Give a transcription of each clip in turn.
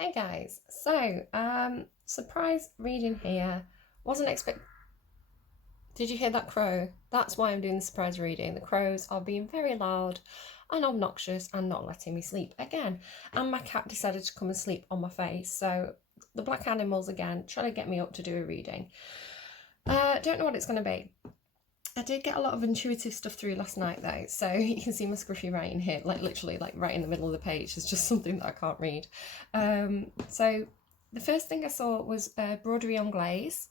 Hey guys, surprise reading here. Wasn't expect. Did you hear that crow? That's why I'm doing the surprise reading. The crows are being very loud and obnoxious and not letting me sleep again. And my cat decided to come and sleep on my face. So the black animals again trying to get me up to do a reading. Don't know what it's going to be. I did get a lot of intuitive stuff through last night though, so you can see my scruffy writing here, like literally like right in the middle of the page. It's just something that I can't read. So the first thing I saw was broderie anglaise,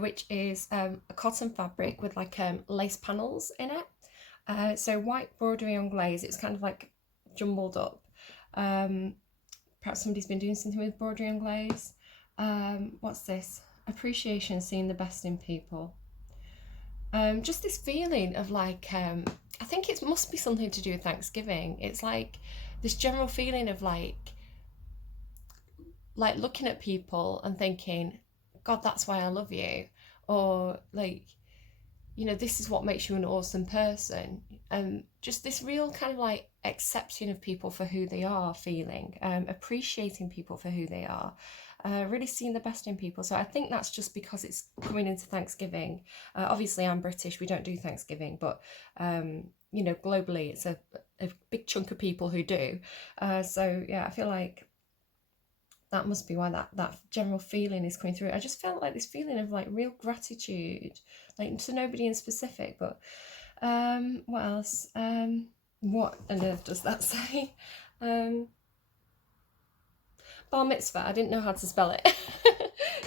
which is a cotton fabric with like lace panels in it. So white broderie anglaise, it's kind of like jumbled up. Perhaps somebody's been doing something with broderie anglaise. What's this? Appreciation, seeing the best in people. Just this feeling of like, I think it must be something to do with Thanksgiving. It's like this general feeling of like looking at people and thinking, God, that's why I love you. Or like, this is what makes you an awesome person. Just this real kind of like accepting of people for who they are, feeling, appreciating people for who they are, really seeing the best in people. So I think that's just because it's coming into Thanksgiving. Obviously, I'm British, we don't do Thanksgiving, but globally, it's a big chunk of people who do. So yeah, I feel like that must be why that general feeling is coming through. I just felt like this feeling of like real gratitude, like to nobody in specific, but what else? What on earth does that say? Bar mitzvah. I didn't know how to spell it.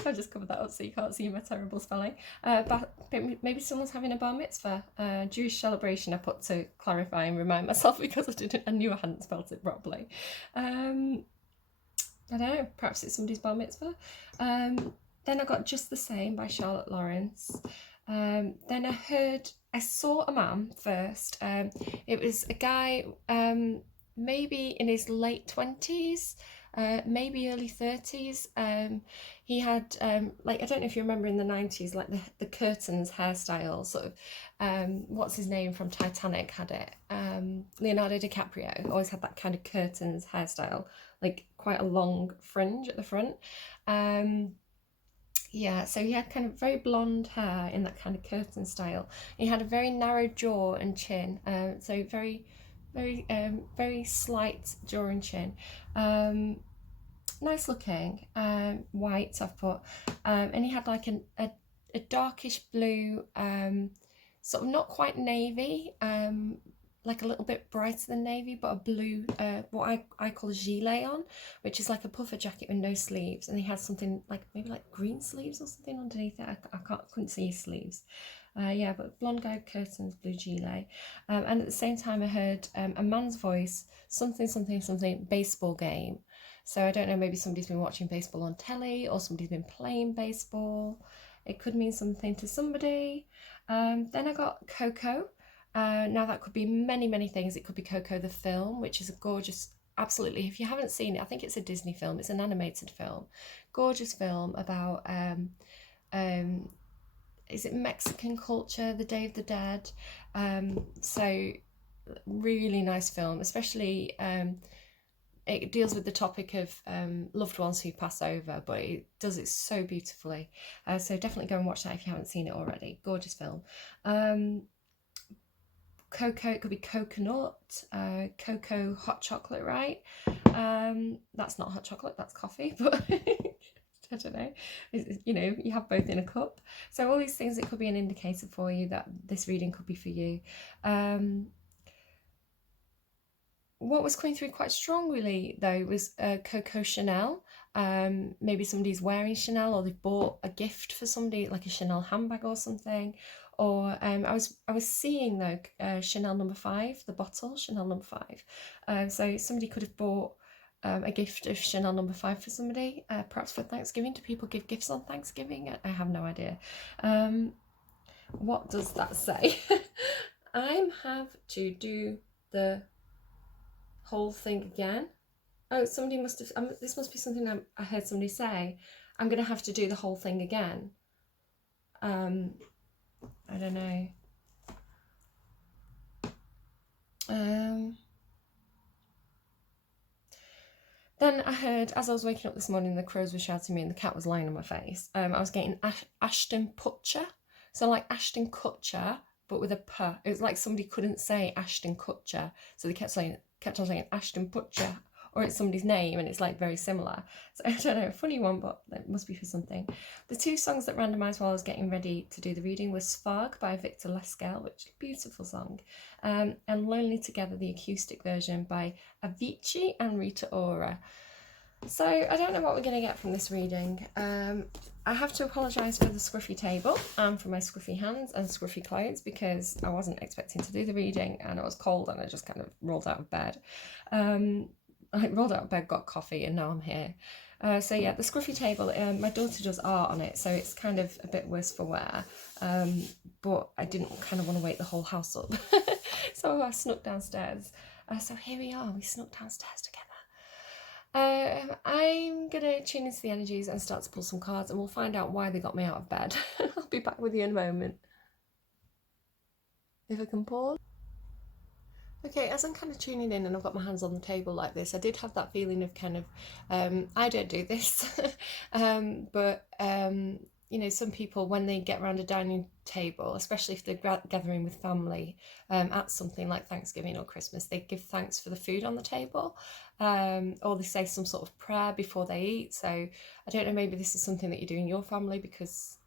I'll just cover that up so you can't see my terrible spelling. But maybe someone's having a bar mitzvah. Jewish celebration I put to clarify and remind myself because I knew I hadn't spelled it properly. I don't know, perhaps it's somebody's bar mitzvah. Then I got Just the Same by Charlotte Lawrence. Then I saw a man first. It was a guy, maybe in his late 20s, maybe early 30s. He had, like, I don't know if you remember in the 90s, like the curtains hairstyle, sort of, what's his name from Titanic had it? Leonardo DiCaprio always had that kind of curtains hairstyle, like quite a long fringe at the front. Yeah, so he had kind of very blonde hair in that kind of curtain style. He had a very narrow jaw and chin, so very slight jaw and chin. Nice looking, white I've put, and he had like a darkish blue, sort of not quite navy, like a little bit brighter than navy, but a blue, what I call a gilet on, which is like a puffer jacket with no sleeves, and he had something like maybe like green sleeves or something underneath it. I couldn't see his sleeves. Yeah, but blonde guy curtains, blue gilet, and at the same time I heard a man's voice, something baseball game. So I don't know, maybe somebody's been watching baseball on telly or somebody's been playing baseball. It could mean something to somebody. Then I got Coco. Now that could be many things. It could be Coco the film, which is a gorgeous, absolutely, if you haven't seen it, I think it's a Disney film, it's an animated film, gorgeous film about is it Mexican culture, the Day of the Dead. So really nice film, especially it deals with the topic of loved ones who pass over, but it does it so beautifully. So definitely go and watch that if you haven't seen it already. Gorgeous film. Cocoa, it could be coconut, cocoa hot chocolate, right? That's not hot chocolate, that's coffee, but I don't know. You have both in a cup. So all these things, it could be an indicator for you that this reading could be for you. What was coming through quite strongly though was Coco Chanel. Maybe somebody's wearing Chanel, or they've bought a gift for somebody, like a Chanel handbag or something. Or I was seeing though Chanel number 5, the bottle Chanel number 5. So somebody could have bought a gift of Chanel number 5 for somebody, perhaps for Thanksgiving. Do people give gifts on Thanksgiving? I have no idea. What does that say? I have to do the whole thing again. Oh, somebody must have, this must be something I heard somebody say. I'm going to have to do the whole thing again. I don't know. Then I heard, as I was waking up this morning, the crows were shouting at me and the cat was lying on my face. I was getting Ashton Kutcher. So like Ashton Kutcher, but with a P. It was like somebody couldn't say Ashton Kutcher. So they kept on saying Ashton Kutcher. Or it's somebody's name and it's like very similar. So I don't know, a funny one, but it must be for something. The two songs that randomised while I was getting ready to do the reading was Spark by Victor Leskell, which is a beautiful song, and Lonely Together, the acoustic version by Avicii and Rita Ora. So I don't know what we're going to get from this reading. I have to apologise for the scruffy table and for my scruffy hands and scruffy clothes because I wasn't expecting to do the reading and it was cold and I just kind of rolled out of bed. I rolled out of bed, got coffee, and now I'm here. So yeah, the scruffy table, my daughter does art on it, so it's kind of a bit worse for wear. But I didn't kind of want to wake the whole house up. So I snuck downstairs. So here we are, we snuck downstairs together. I'm going to tune into the energies and start to pull some cards, and we'll find out why they got me out of bed. I'll be back with you in a moment. If I can pause. Okay, as I'm kind of tuning in and I've got my hands on the table like this, I did have that feeling of kind of, I don't do this, but, you know, some people, when they get around a dining table, especially if they're gathering with family at something like Thanksgiving or Christmas, they give thanks for the food on the table, or they say some sort of prayer before they eat. So I don't know, maybe this is something that you do in your family because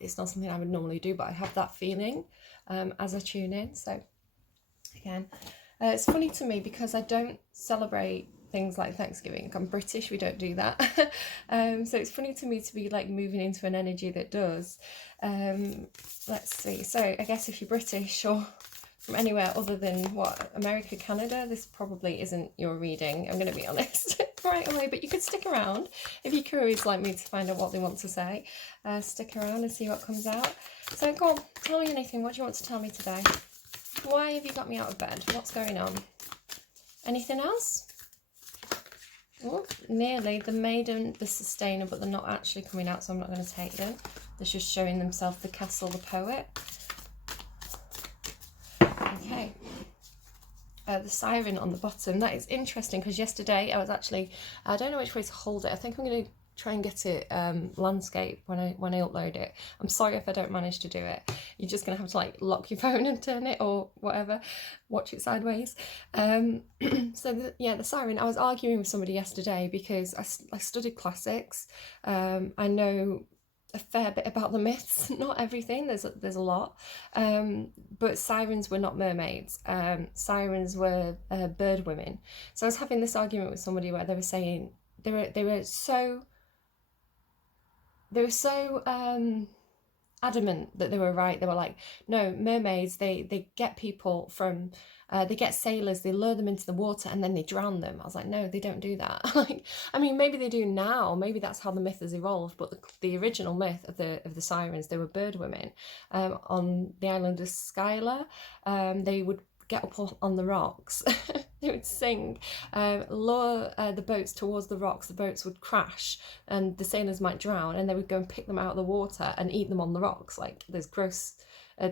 it's not something I would normally do, but I have that feeling as I tune in. So again, it's funny to me because I don't celebrate things like Thanksgiving. I'm British, we don't do that. So it's funny to me to be like moving into an energy that does. Let's see. So I guess if you're British or from anywhere other than what, America, Canada, this probably isn't your reading, I'm going to be honest right away, but you could stick around if you're curious like me to find out what they want to say. Stick around and see what comes out. So go on, tell me anything. What do you want to tell me today? Why have you got me out of bed? What's going on? Anything else? Oh, nearly. The maiden, the sustainer, but they're not actually coming out, so I'm not going to take them. They're just showing themselves the castle, the poet. Okay. The siren on the bottom. That is interesting because yesterday I was actually, I don't know which way to hold it. I think I'm going to try and get it landscape when I upload it. I'm sorry if I don't manage to do it. You're just gonna have to like lock your phone and turn it or whatever, watch it sideways. So the siren. I was arguing with somebody yesterday because I studied classics. I know a fair bit about the myths, not everything. There's a lot, but sirens were not mermaids. Sirens were bird women. So I was having this argument with somebody where they were saying they were so adamant that they were right. They were like, no, mermaids, they get people from, they get sailors, they lure them into the water and then they drown them. I was like, no, they don't do that. Like, I mean, maybe they do now. Maybe that's how the myth has evolved. But the original myth of the sirens, they were bird women on the island of Skylar. They would get up on the rocks. They would sing, lure the boats towards the rocks. The boats would crash and the sailors might drown, and they would go and pick them out of the water and eat them on the rocks. Like, there's gross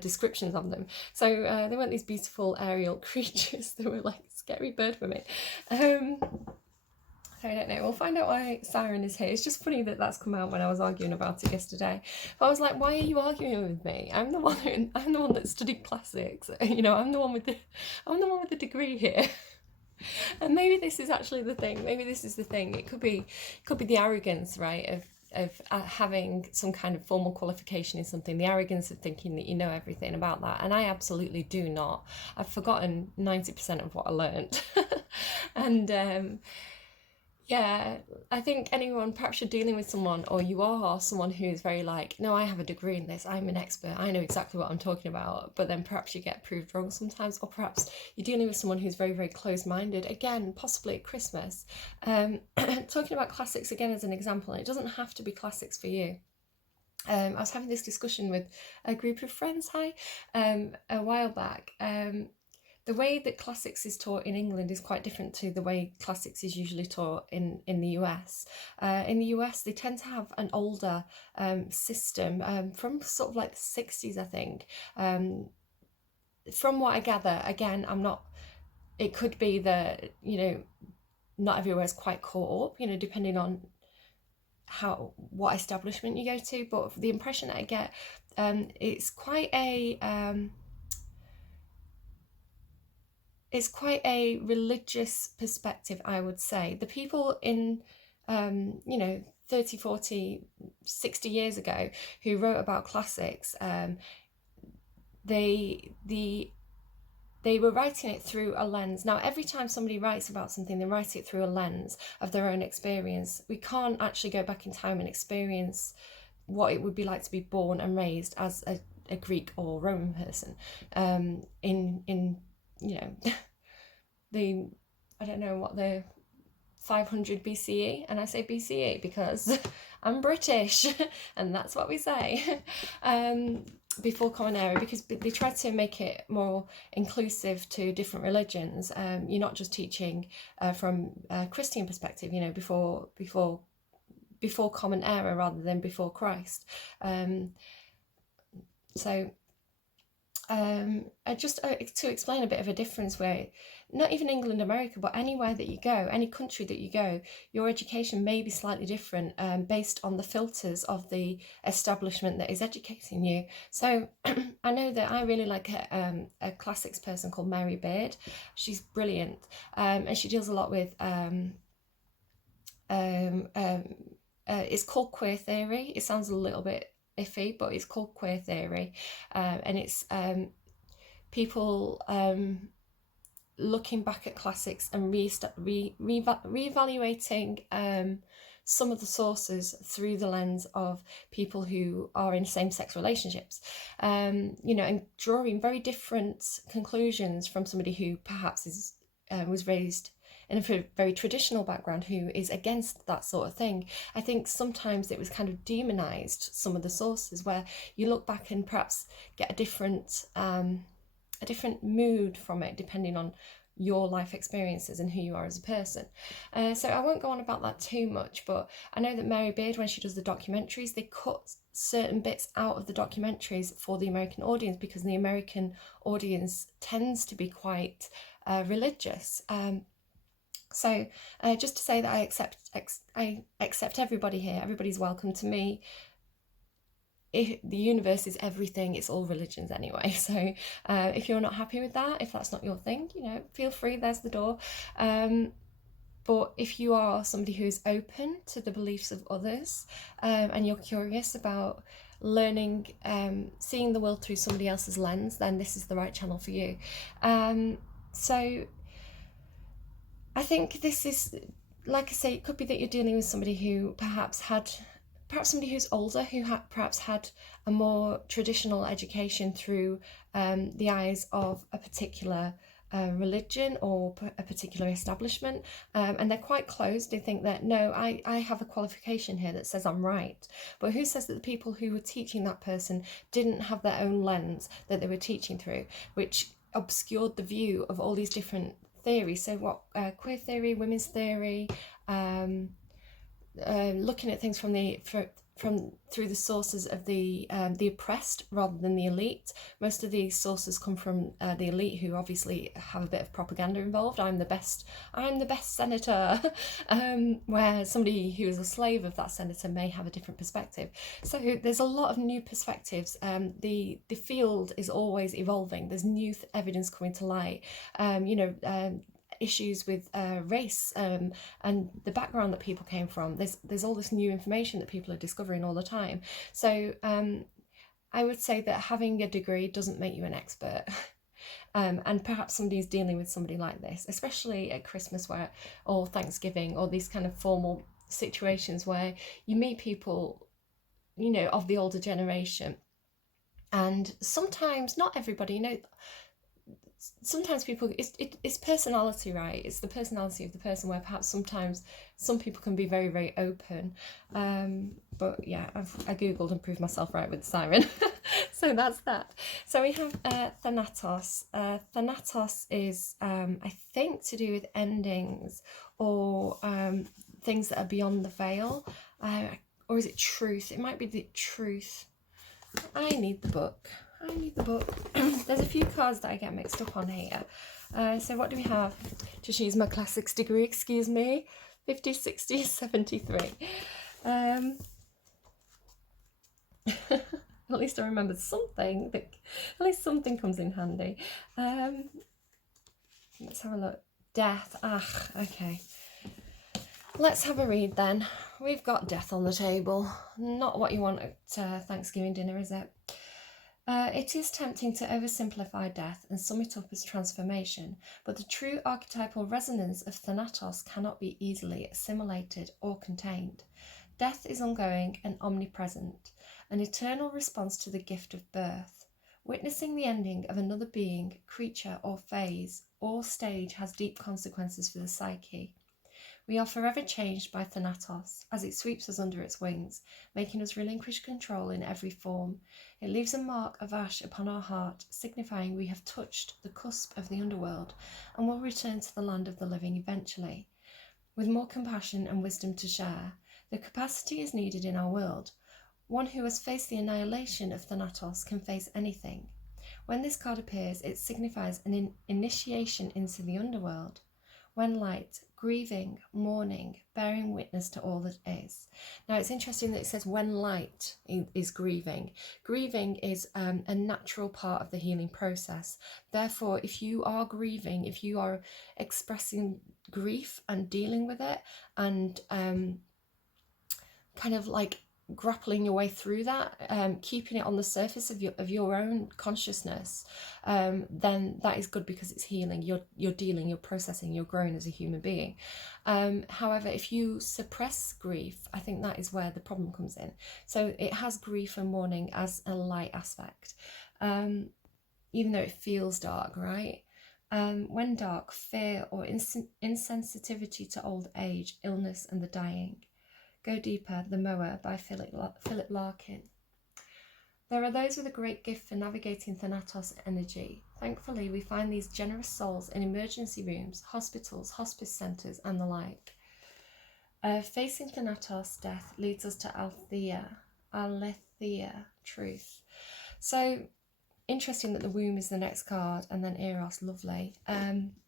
descriptions of them. So they weren't these beautiful aerial creatures. They were like scary bird women. So I don't know. We'll find out why Siren is here. It's just funny that that's come out when I was arguing about it yesterday. But I was like, why are you arguing with me? I'm the one that studied classics. You know, I'm the one with the degree here. And maybe this is actually the thing. Maybe this is the thing. It could be the arrogance, right, of having some kind of formal qualification in something, the arrogance of thinking that you know everything about that. And I absolutely do not. I've forgotten 90% of what I learned. And yeah, I think anyone, perhaps you're dealing with someone, or you are someone who's very like, no, I have a degree in this, I'm an expert, I know exactly what I'm talking about, but then perhaps you get proved wrong sometimes, or perhaps you're dealing with someone who's very, very close-minded, again, possibly at Christmas. Talking about classics again as an example, and it doesn't have to be classics for you. I was having this discussion with a group of friends, a while back. The way that classics is taught in England is quite different to the way classics is usually taught in the US. In the US, they tend to have an older system from sort of like the 60s, I think. From what I gather, again, it could be that, you know, not everywhere is quite caught up, you know, depending on what establishment you go to. But the impression that I get, it's quite a religious perspective, I would say. The people in, you know, 30, 40, 60 years ago who wrote about classics, they were writing it through a lens. Now, every time somebody writes about something, they write it through a lens of their own experience. We can't actually go back in time and experience what it would be like to be born and raised as a Greek or Roman person in you know, I don't know what the 500 BCE, and I say BCE because I'm British and that's what we say, before Common Era, because they tried to make it more inclusive to different religions. You're not just teaching from a Christian perspective, you know, before Common Era rather than before Christ. Just to explain a bit of a difference, where not even England, America, but anywhere that you go, any country that you go, your education may be slightly different based on the filters of the establishment that is educating you. So I know that I really like a classics person called Mary Beard. She's brilliant, and she deals a lot with it's called queer theory. It sounds a little bit iffy, but it's called queer theory, and it's people looking back at classics and reevaluating some of the sources through the lens of people who are in same-sex relationships, you know, and drawing very different conclusions from somebody who perhaps was raised in a very traditional background, who is against that sort of thing. I think sometimes it was kind of demonized, some of the sources, where you look back and perhaps get a different mood from it, depending on your life experiences and who you are as a person. So I won't go on about that too much, but I know that Mary Beard, when she does the documentaries, they cut certain bits out of the documentaries for the American audience, because the American audience tends to be quite religious. So just to say that I accept everybody here. Everybody's welcome to me. The universe is everything. It's all religions anyway. So if you're not happy with that, if that's not your thing, you know, feel free. There's the door. But if you are somebody who's open to the beliefs of others, and you're curious about learning, seeing the world through somebody else's lens, then this is the right channel for you. So I think this is, like I say, it could be that you're dealing with somebody who perhaps somebody who's older, who perhaps had a more traditional education through the eyes of a particular religion or a particular establishment, and they're quite closed. They think that, no, I have a qualification here that says I'm right. But who says that the people who were teaching that person didn't have their own lens that they were teaching through, which obscured the view of all these different theories? So what queer theory, women's theory, looking at things through the sources of the oppressed rather than the elite. Most of these sources come from the elite, who obviously have a bit of propaganda involved. I'm the best senator, where somebody who is a slave of that senator may have a different perspective. So there's a lot of new perspectives. The field is always evolving. There's new evidence coming to light. Issues with race and the background that people came from. There's all this new information that people are discovering all the time. So I would say that having a degree doesn't make you an expert. And perhaps somebody's dealing with somebody like this, especially at Christmas or Thanksgiving, or these kind of formal situations where you meet people, you know, of the older generation. And sometimes, not everybody, you know, sometimes people, it's personality, right? It's the personality of the person, where perhaps sometimes some people can be very, very open. But yeah, I googled and proved myself right with the siren. So that's that. So we have Thanatos. Thanatos is, I think, to do with endings or things that are beyond the veil. Or is it truth? It might be the truth. I need the book. There's a few cards that I get mixed up on here. So what do we have? Just use my classics degree, excuse me. 50, 60, 73. At least I remembered something. At least something comes in handy. Let's have a look. Death. Okay. Let's have a read then. We've got death on the table. Not what you want at Thanksgiving dinner, is it? It is tempting to oversimplify death and sum it up as transformation, but the true archetypal resonance of Thanatos cannot be easily assimilated or contained. Death is ongoing and omnipresent, an eternal response to the gift of birth. Witnessing the ending of another being, creature, or phase, or stage has deep consequences for the psyche. We are forever changed by Thanatos as it sweeps us under its wings, making us relinquish control in every form. It leaves a mark of ash upon our heart, signifying we have touched the cusp of the underworld and will return to the land of the living eventually. With more compassion and wisdom to share, the capacity is needed in our world. One who has faced the annihilation of Thanatos can face anything. When this card appears, it signifies an initiation into the underworld. When light, grieving, mourning, bearing witness to all that is. Now it's interesting that it says when light is grieving. Grieving is a natural part of the healing process. Therefore, if you are grieving, if you are expressing grief and dealing with it and kind of like grappling your way through that, keeping it on the surface of your own consciousness, then that is good because it's healing. You're dealing, you're processing, you're growing as a human being. However, if you suppress grief, I think that is where the problem comes in. So it has grief and mourning as a light aspect, even though it feels dark, right? When dark, fear or insensitivity to old age, illness and the dying. Go Deeper, The Mower by Philip Larkin. There are those with a great gift for navigating Thanatos energy. Thankfully, we find these generous souls in emergency rooms, hospitals, hospice centres and the like. Facing Thanatos death leads us to Aletheia, truth. So, interesting that the womb is the next card and then Eros, lovely.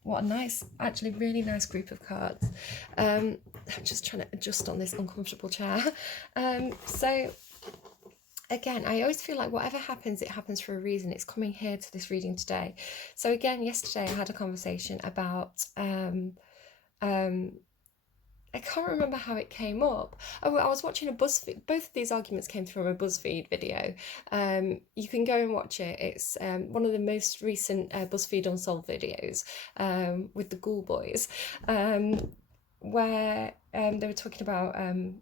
What a nice, actually really nice group of cards. I'm just trying to adjust on this uncomfortable chair. So again, I always feel like whatever happens, it happens for a reason. It's coming here to this reading today. So again, yesterday I had a conversation about I can't remember how it came up. Oh, I was watching a BuzzFeed. Both of these arguments came from a BuzzFeed video. You can go and watch it. It's one of the most recent BuzzFeed Unsolved videos with the Ghoul Boys, where they were talking about, I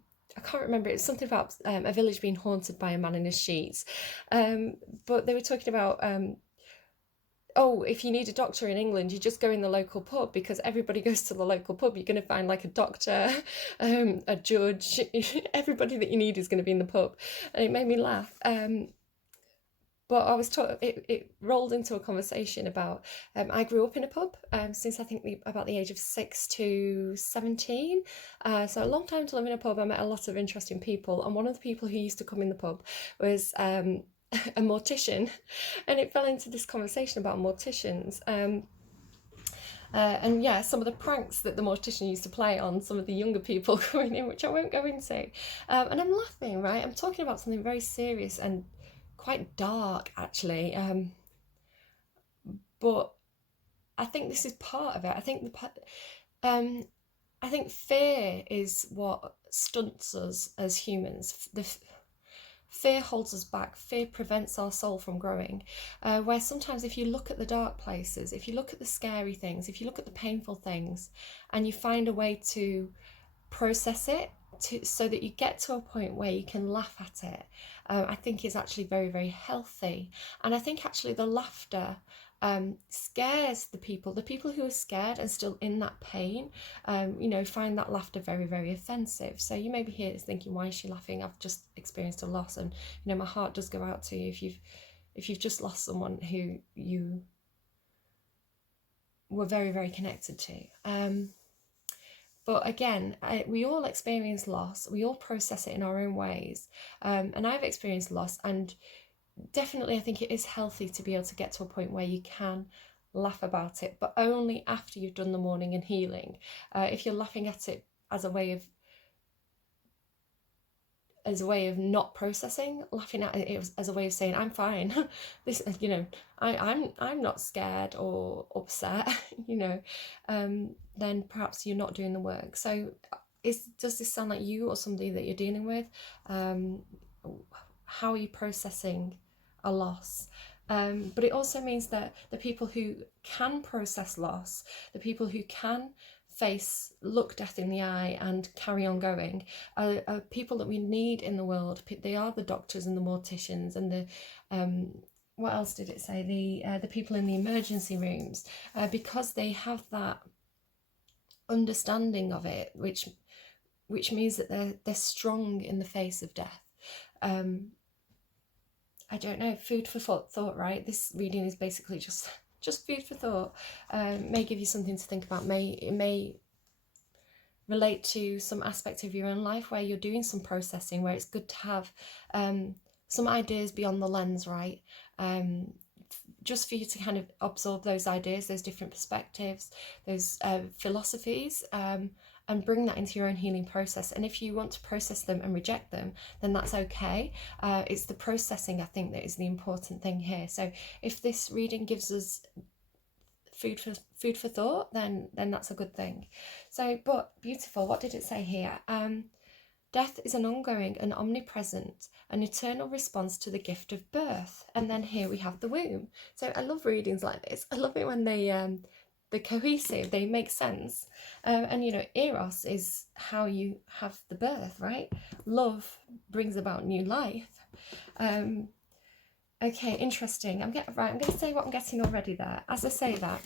can't remember, it was something about a village being haunted by a man in his sheets. But they were talking about oh, if you need a doctor in England, you just go in the local pub because everybody goes to the local pub. You're going to find like a doctor, a judge, everybody that you need is going to be in the pub. And it made me laugh. But I was taught, it rolled into a conversation about, I grew up in a pub since I think about the age of 6 to 17. So a long time to live in a pub. I met a lot of interesting people. And one of the people who used to come in the pub was a mortician, and it fell into this conversation about morticians, and yeah, some of the pranks that the mortician used to play on some of the younger people coming in, which I won't go into, and I'm laughing, right? I'm talking about something very serious and quite dark actually, but I think this is part of it. I think I think fear is what stunts us as humans. Fear holds us back. Fear prevents our soul from growing. Where sometimes if you look at the dark places, if you look at the scary things, if you look at the painful things, and you find a way to process it so that you get to a point where you can laugh at it, I think is actually very, very healthy. And I think actually the laughter scares the people who are scared and still in that pain, find that laughter very, very offensive. So you may be here thinking, why is she laughing? I've just experienced a loss, and my heart does go out to you if you've just lost someone who you were very, very connected to. But again, we all experience loss. We all process it in our own ways. And I've experienced loss, and definitely I think it is healthy to be able to get to a point where you can laugh about it, but only after you've done the mourning and healing. If you're laughing at it as a way of not processing, laughing at it as a way of saying I'm fine, this, you know, I'm not scared or upset, you know, then perhaps you're not doing the work. So does this sound like you or somebody that you're dealing with? How are you processing a loss? But it also means that the people who can process loss, the people who can look death in the eye and carry on going, are people that we need in the world. They are the doctors and the morticians and the what else did it say, the people in the emergency rooms, because they have that understanding of it, which means that they're strong in the face of death. I don't know, food for thought, right? This reading is basically just food for thought. May give you something to think about. It may relate to some aspect of your own life where you're doing some processing, where it's good to have some ideas beyond the lens, right? Just for you to kind of absorb those ideas, those different perspectives, those philosophies, and bring that into your own healing process. And if you want to process them and reject them, then that's okay. It's the processing, I think, that is the important thing here. So if this reading gives us food for thought, then that's a good thing. So, but beautiful, what did it say here? Death is an ongoing and omnipresent and eternal response to the gift of birth. And then here we have the womb. So I love readings like this. I love it when they're cohesive, they make sense. And you know, eros is how you have the birth, right? Love brings about new life. Okay, interesting. I'm going to say what I'm getting already there. As I say that,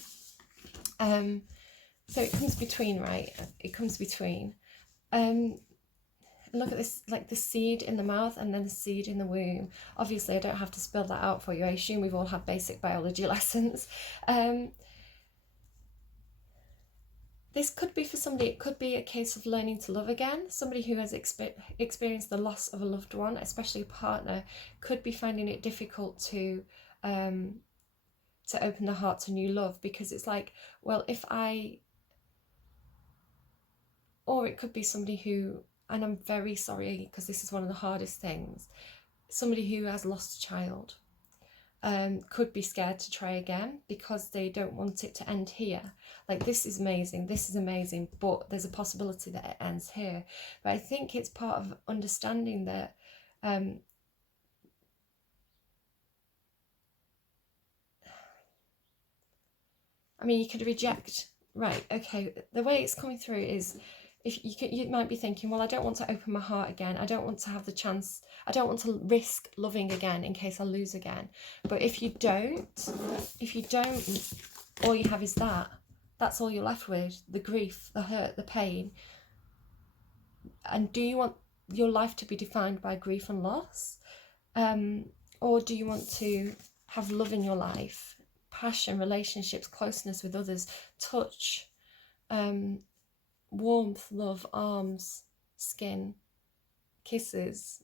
so it comes between, right? It comes between. Look at this, like the seed in the mouth and then the seed in the womb. Obviously, I don't have to spell that out for you. I assume we've all had basic biology lessons. This could be for somebody, it could be a case of learning to love again. Somebody who has experienced the loss of a loved one, especially a partner, could be finding it difficult to open the heart to new love, because it's like, well, or it could be somebody who, and I'm very sorry because this is one of the hardest things, somebody who has lost a child could be scared to try again because they don't want it to end here. Like, this is amazing, but there's a possibility that it ends here. But I think it's part of understanding that I mean, you could reject, right, okay, the way it's coming through is, if you might be thinking, well, I don't want to open my heart again. I don't want to have the chance. I don't want to risk loving again in case I lose again. But if you don't, all you have is that. That's all you're left with, the grief, the hurt, the pain. And do you want your life to be defined by grief and loss? Or do you want to have love in your life, passion, relationships, closeness with others, touch, warmth, love, arms, skin, kisses,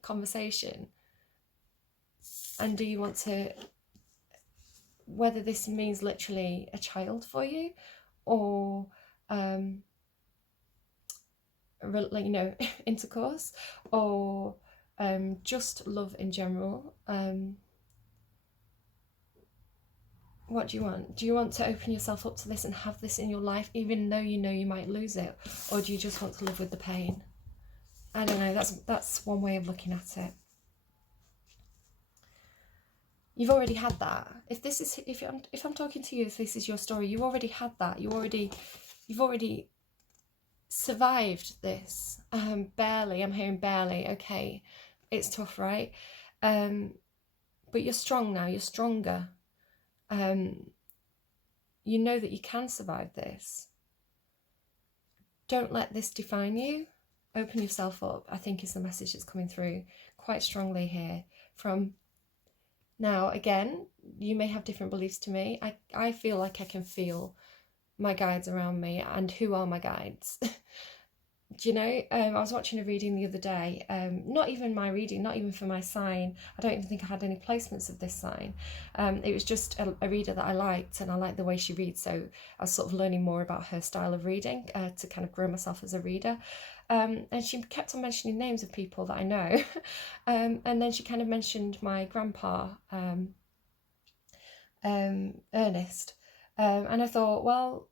conversation? And do you want to, whether this means literally a child for you, or like, you know, intercourse, or just love in general? What do you want? Do you want to open yourself up to this and have this in your life, even though you know you might lose it? Or do you just want to live with the pain? I don't know, that's one way of looking at it. You've already had that. If I'm talking to you, if this is your story, you've already had that. You've already survived this. Barely, I'm hearing barely. Okay, it's tough, right? But you're strong now, you're stronger. You know that you can survive this. Don't let this define you. Open yourself up, I think, is the message that's coming through quite strongly here. From now, again, you may have different beliefs to me. I feel like I can feel my guides around me. And who are my guides? Do you know, I was watching a reading the other day, not even my reading, not even for my sign. I don't even think I had any placements of this sign. It was just a reader that I liked, and I liked the way she reads, so I was sort of learning more about her style of reading to kind of grow myself as a reader. And she kept on mentioning names of people that I know. And then she kind of mentioned my grandpa, Ernest. And I thought, well,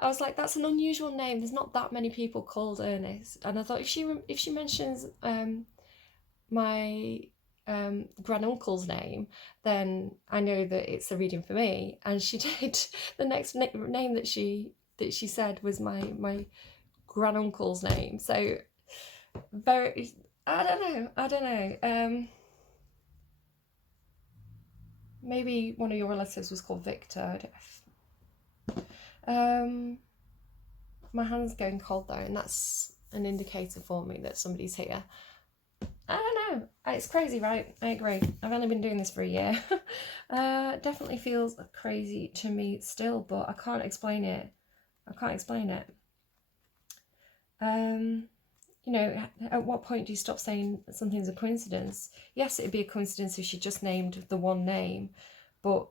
I was like, that's an unusual name. There's not that many people called Ernest. And I thought if she mentions my granduncle's name, then I know that it's a reading for me. And she did. The next name that she said was my granduncle's name. So very, I don't know. Maybe one of your relatives was called Victor. My hand's going cold though, and that's an indicator for me that somebody's here. I don't know. It's crazy, right? I agree. I've only been doing this for a year. Definitely feels crazy to me still, but I can't explain it. You know, at what point do you stop saying something's a coincidence? Yes, it'd be a coincidence if she just named the one name, but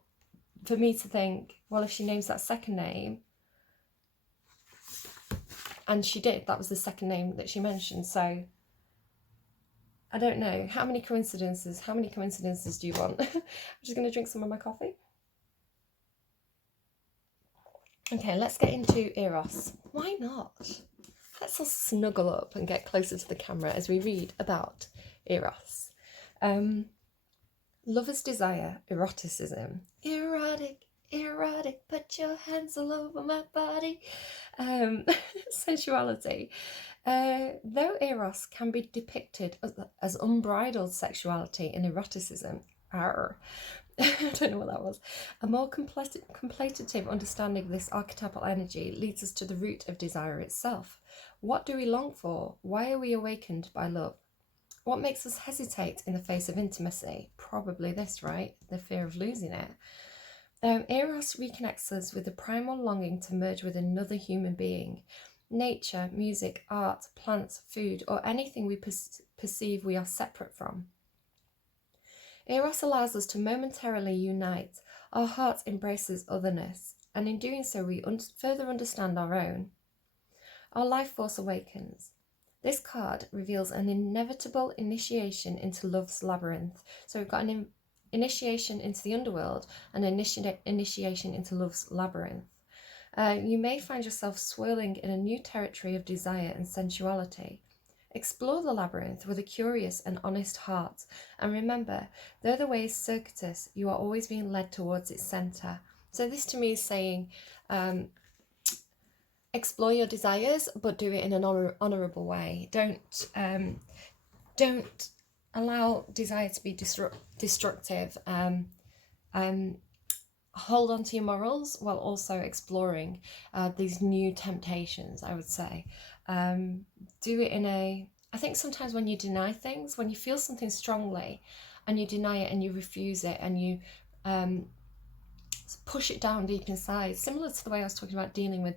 for me to think, well, if she names that second name, and she did, that was the second name that she mentioned, so I don't know. How many coincidences do you want? I'm just going to drink some of my coffee. Okay, let's get into Eros. Why not? Let's all snuggle up and get closer to the camera as we read about Eros. Lover's desire, eroticism. Erotic, put your hands all over my body. Sensuality. Though Eros can be depicted as unbridled sexuality and eroticism, I don't know what that was. A more contemplative understanding of this archetypal energy leads us to the root of desire itself. What do we long for? Why are we awakened by love? What makes us hesitate in the face of intimacy? Probably this, right? The fear of losing it. Eros reconnects us with the primal longing to merge with another human being. Nature, music, art, plants, food, or anything we perceive we are separate from. Eros allows us to momentarily unite. Our heart embraces otherness, and in doing so we further understand our own. Our life force awakens. This card reveals an inevitable initiation into love's labyrinth. So we've got an initiation into the underworld and an initiation into love's labyrinth. You may find yourself swirling in a new territory of desire and sensuality. Explore the labyrinth with a curious and honest heart, and remember, though the way is circuitous, you are always being led towards its centre. So this to me is saying, explore your desires, but do it in an honourable way. Don't allow desire to be destructive. Hold on to your morals while also exploring these new temptations, I would say. Do it in I think sometimes when you deny things, when you feel something strongly and you deny it and you refuse it and you push it down deep inside, similar to the way I was talking about dealing with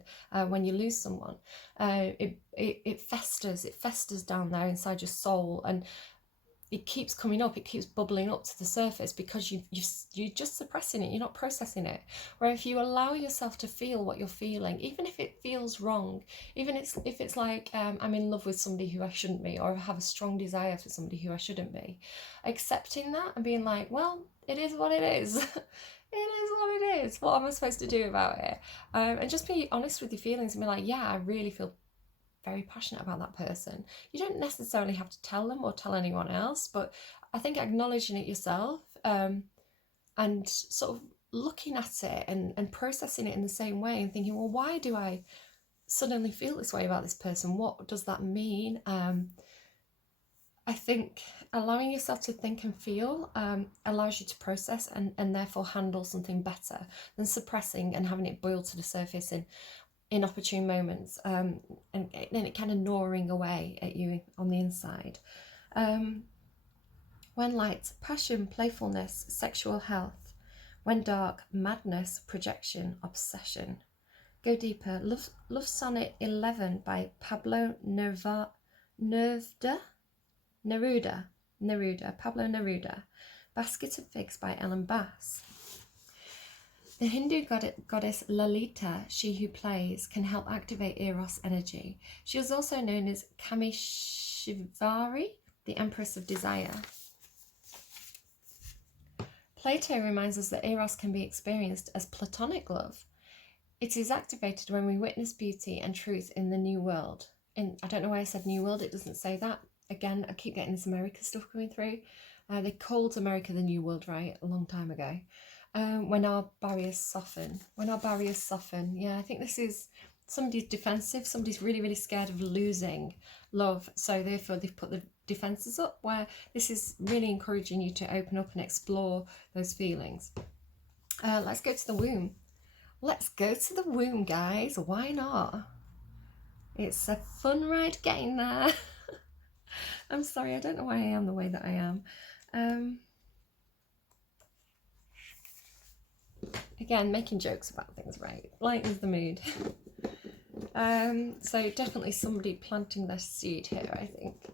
when you lose someone, it festers down there inside your soul, and it keeps coming up, it keeps bubbling up to the surface because you're just suppressing it, you're not processing it. Where if you allow yourself to feel what you're feeling, even if it feels wrong, even if it's like I'm in love with somebody who I shouldn't be, or I have a strong desire for somebody who I shouldn't be, accepting that and being like, well, it is what it is. It is what it is. What am I supposed to do about it? And just be honest with your feelings and be like, yeah, I really feel very passionate about that person. You don't necessarily have to tell them or tell anyone else, but I think acknowledging it yourself and sort of looking at it and processing it in the same way and thinking, well, why do I suddenly feel this way about this person? What does that mean? I think allowing yourself to think and feel allows you to process and therefore handle something better than suppressing and having it boil to the surface in inopportune moments, and it kind of gnawing away at you on the inside. When light, passion, playfulness, sexual health. When dark, madness, projection, obsession. Go Deeper. Love Sonnet 11 by Pablo Neruda. Pablo Neruda. Basket of Figs by Ellen Bass. The Hindu goddess Lalita, she who plays, can help activate Eros energy. She is also known as Kameshvari, the Empress of Desire. Plato reminds us that Eros can be experienced as platonic love. It is activated when we witness beauty and truth in the new world. I don't know why I said new world, it doesn't say that. Again, I keep getting this America stuff coming through. They called America the new world, right, a long time ago. When our barriers soften. Yeah, I think this is somebody's defensive. Somebody's really, really scared of losing love. So therefore they've put the defenses up, where this is really encouraging you to open up and explore those feelings. Let's go to the womb. Let's go to the womb, guys. Why not? It's a fun ride getting there. I'm sorry, I don't know why I am the way that I am. Again, making jokes about things, right? Lightens the mood. So definitely somebody planting their seed here, I think.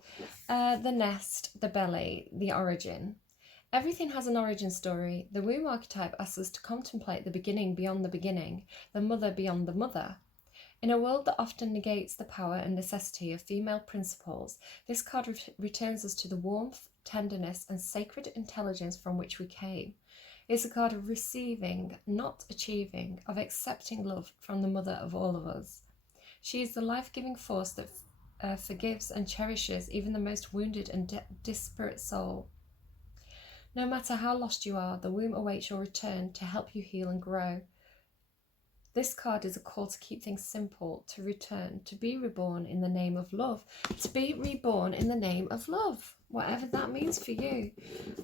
The nest, the belly, the origin. Everything has an origin story. The womb archetype asks us to contemplate the beginning beyond the beginning, the mother beyond the mother. In a world that often negates the power and necessity of female principles, this card returns us to the warmth, tenderness, and sacred intelligence from which we came. It's a card of receiving, not achieving, of accepting love from the mother of all of us. She is the life-giving force that forgives and cherishes even the most wounded and disparate soul. No matter how lost you are, the womb awaits your return to help you heal and grow. This card is a call to keep things simple, to return, to be reborn in the name of love. To be reborn in the name of love, whatever that means for you.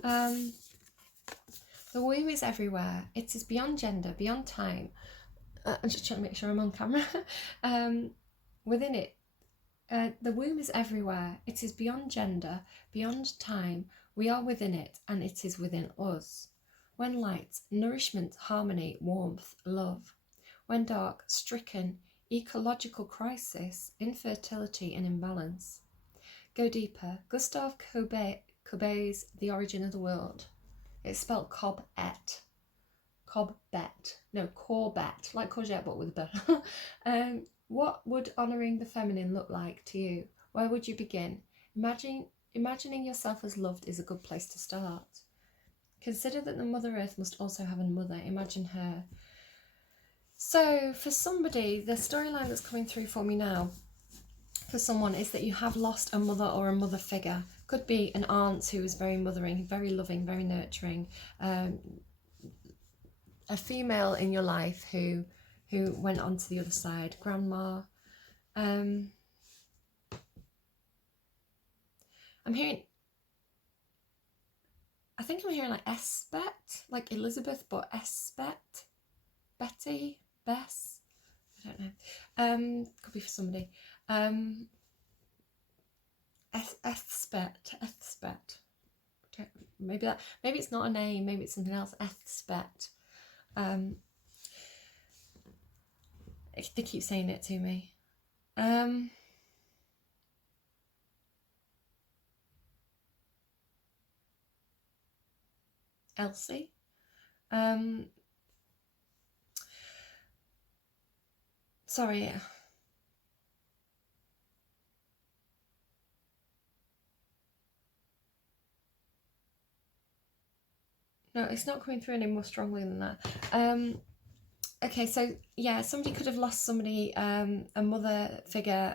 The womb is everywhere. It is beyond gender, beyond time. I'm just trying to make sure I'm on camera. Within it, the womb is everywhere. It is beyond gender, beyond time. We are within it, and it is within us. When light, nourishment, harmony, warmth, love. When dark, stricken, ecological crisis, infertility and imbalance. Go Deeper. Gustave Courbet's The Origin of the World. It's spelled Cobbett. No, Corbett, like courgette but with a B. What would honouring the feminine look like to you? Where would you begin? Imagining yourself as loved is a good place to start. Consider that the Mother Earth must also have a mother. Imagine her. So for somebody, the storyline that's coming through for me now, for someone, is that you have lost a mother or a mother figure. Could be an aunt who is very mothering, very loving, very nurturing. A female in your life who went on to the other side. Grandma. I'm hearing, I think I'm hearing like Esbet, like Elizabeth, but Esbet, Betty, Bess, I don't know. Could be for somebody. Esbet. Maybe it's not a name. Maybe it's something else. Esbet. They keep saying it to me. Elsie. Sorry. No, it's not coming through any more strongly than that. Okay, so yeah, somebody could have lost somebody, a mother figure,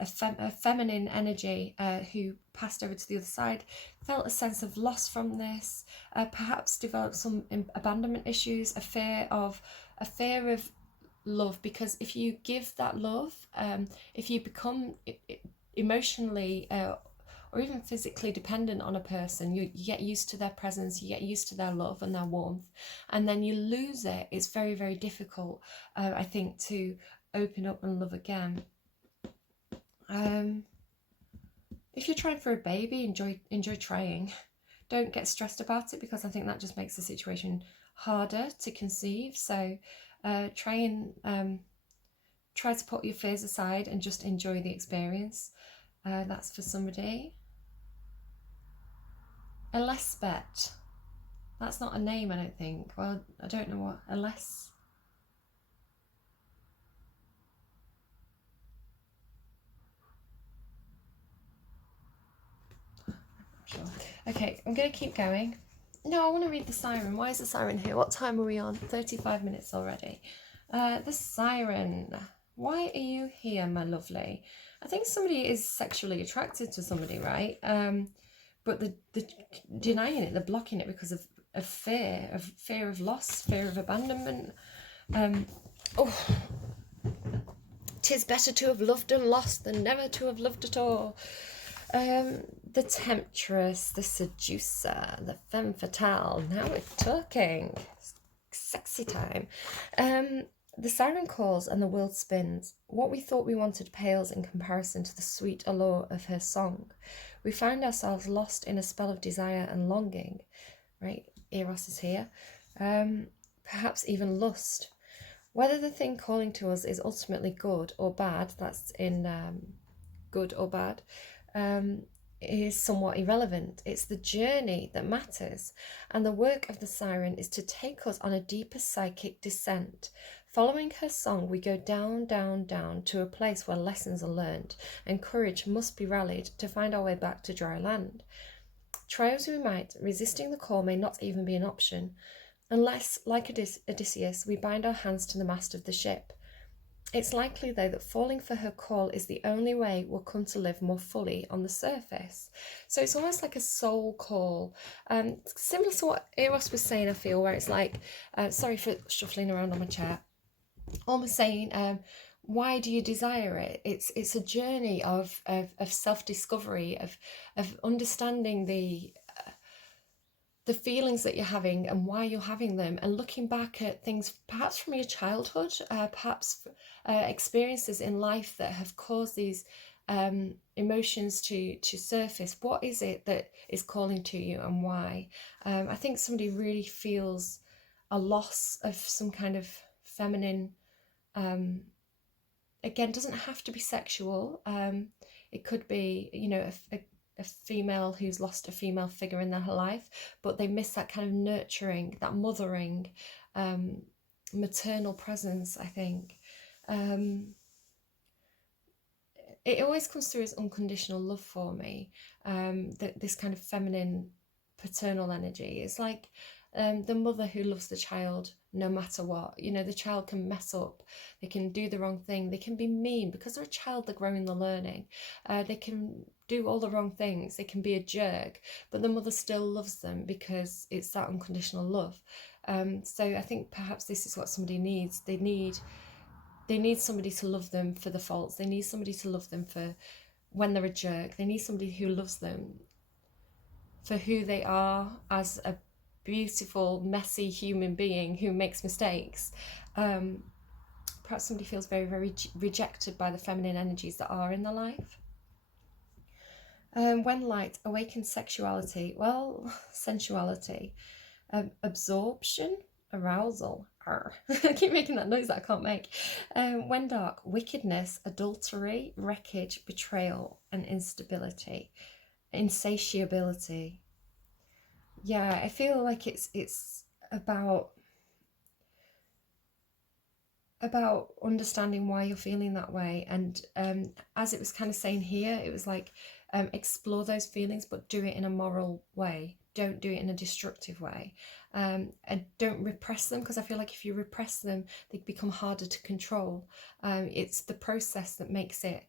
a feminine energy who passed over to the other side, felt a sense of loss from this, perhaps developed some abandonment issues, a fear of love, because if you give that love, if you become emotionally or even physically dependent on a person, you get used to their presence, you get used to their love and their warmth, and then you lose it. It's very, very difficult, I think, to open up and love again. If you're trying for a baby, enjoy trying. Don't get stressed about it, because I think that just makes the situation harder to conceive. So try and try to put your fears aside and just enjoy the experience. That's for somebody. Elespet. That's not a name, I don't think. Well, I don't know what. Sure. Okay, I'm going to keep going. No, I want to read the siren. Why is the siren here? What time are we on? 35 minutes already. The siren. Why are you here, my lovely? I think somebody is sexually attracted to somebody, right? But the denying it, they're blocking it because of fear of loss, fear of abandonment. Oh, 'tis better to have loved and lost than never to have loved at all. The temptress, the seducer, the femme fatale. Now we're talking. Sexy time. The siren calls and the world spins. What we thought we wanted pales in comparison to the sweet allure of her song. We find ourselves lost in a spell of desire and longing. Right? Eros is here. Perhaps even lust. Whether the thing calling to us is ultimately good or bad, that's in good or bad, is somewhat irrelevant. It's the journey that matters, and the work of the siren is to take us on a deeper psychic descent. Following her song, we go down, down, down to a place where lessons are learned and courage must be rallied to find our way back to dry land. Try as we might, resisting the call may not even be an option, unless, like Odysseus, we bind our hands to the mast of the ship. It's likely, though, that falling for her call is the only way we'll come to live more fully on the surface. So it's almost like a soul call, similar to what Eros was saying, I feel, where it's like, sorry for shuffling around on my chair, almost saying, why do you desire it? It's a journey of self-discovery, of understanding the feelings that you're having and why you're having them, and looking back at things perhaps from your childhood, perhaps experiences in life that have caused these emotions to surface. What is it that is calling to you and why? I think somebody really feels a loss of some kind of feminine, again, doesn't have to be sexual. It could be, a female who's lost a female figure in their life, but they miss that kind of nurturing, that mothering, maternal presence, I think. It always comes through as unconditional love for me, this kind of feminine paternal energy. It's like the mother who loves the child no matter what. The child can mess up, they can do the wrong thing, they can be mean because they're a child, they're growing, they're learning, they can do all the wrong things, they can be a jerk, but the mother still loves them because it's that unconditional love. So I think perhaps this is what somebody needs. They need somebody to love them for the faults, they need somebody to love them for when they're a jerk, they need somebody who loves them for who they are as a beautiful, messy human being who makes mistakes. Perhaps somebody feels very, very rejected by the feminine energies that are in their life. When light awakens sexuality, well, sensuality, absorption, arousal. I keep making that noise that I can't make. When dark, wickedness, adultery, wreckage, betrayal, and instability, insatiability. Yeah, I feel like it's about understanding why you're feeling that way, and as it was kind of saying here, it was like explore those feelings, but do it in a moral way. Don't do it in a destructive way, and don't repress them, because I feel like if you repress them, they become harder to control. It's the process that makes it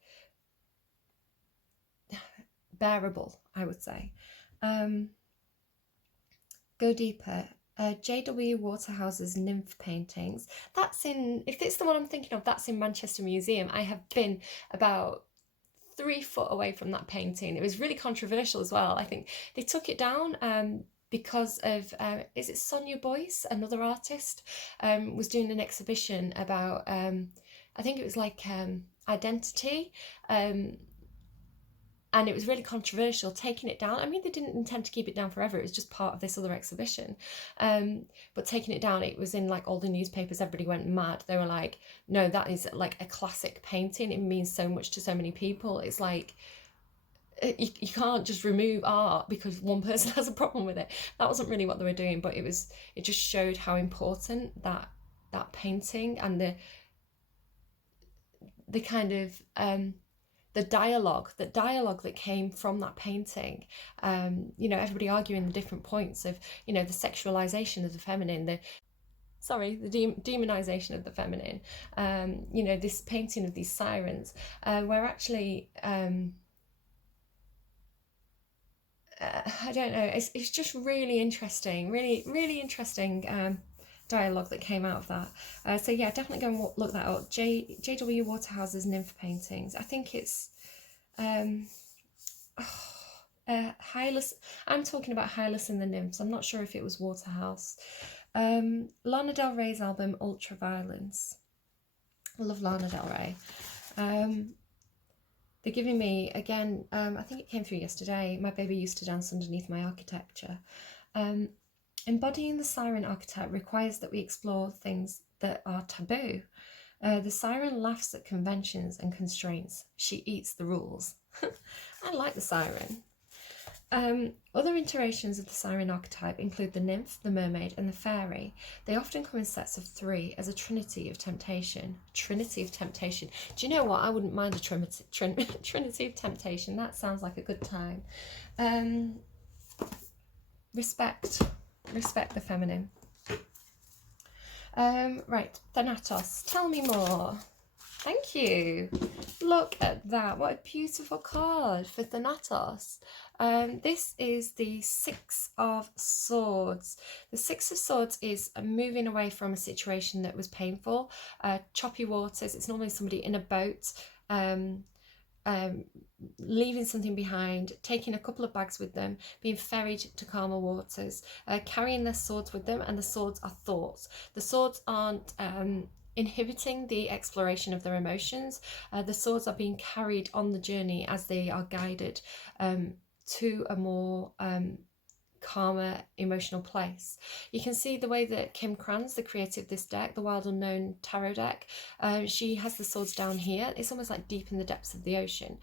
bearable, I would say. Go deeper. J.W. Waterhouse's nymph paintings. That's in, if it's the one I'm thinking of, that's in Manchester Museum. I have been about 3 foot away from that painting. It was really controversial as well. I think they took it down because of, is it Sonia Boyce, another artist, was doing an exhibition about, I think it was like identity, and it was really controversial taking it down. I mean, they didn't intend to keep it down forever, it was just part of this other exhibition, but taking it down, it was in like all the newspapers, everybody went mad. They were like, no, that is like a classic painting, it means so much to so many people. It's like, you can't just remove art because one person has a problem with it. That wasn't really what they were doing, but it just showed how important that painting and the kind of the dialogue that came from that painting, you know, everybody arguing the different points of, you know, the sexualization of the feminine, the demonization of the feminine, you know, this painting of these sirens, where actually I don't know, it's just really interesting, really interesting dialogue that came out of that. So yeah, definitely go and look that up. J.W. Waterhouse's nymph paintings. I think it's Hylas. I'm talking about Hylas and the Nymphs. I'm not sure if it was Waterhouse. Lana Del Rey's album Ultraviolence. I love Lana Del Rey. They're giving me, again, I think it came through yesterday, My Baby Used to Dance Underneath My Architecture. Embodying the siren archetype requires that we explore things that are taboo. The siren laughs at conventions and constraints. She eats the rules. I like the siren. Other iterations of the siren archetype include the nymph, the mermaid, and the fairy. They often come in sets of 3 as a trinity of temptation. Trinity of temptation. Do you know what? I wouldn't mind a trinity of temptation. That sounds like a good time. Respect the feminine. Right, Thanatos, tell me more. Thank you. Look at that. What a beautiful card for Thanatos. This is the 6 of Swords. The 6 of Swords is moving away from a situation that was painful, choppy waters. It's normally somebody in a boat, leaving something behind, taking a couple of bags with them, being ferried to calmer waters, carrying their swords with them, and the swords are thoughts. The swords aren't inhibiting the exploration of their emotions. The swords are being carried on the journey as they are guided to a more calmer emotional place. You can see the way that Kim Kranz, the creator of this deck, the Wild Unknown tarot deck, she has the swords down here. It's almost like deep in the depths of the ocean.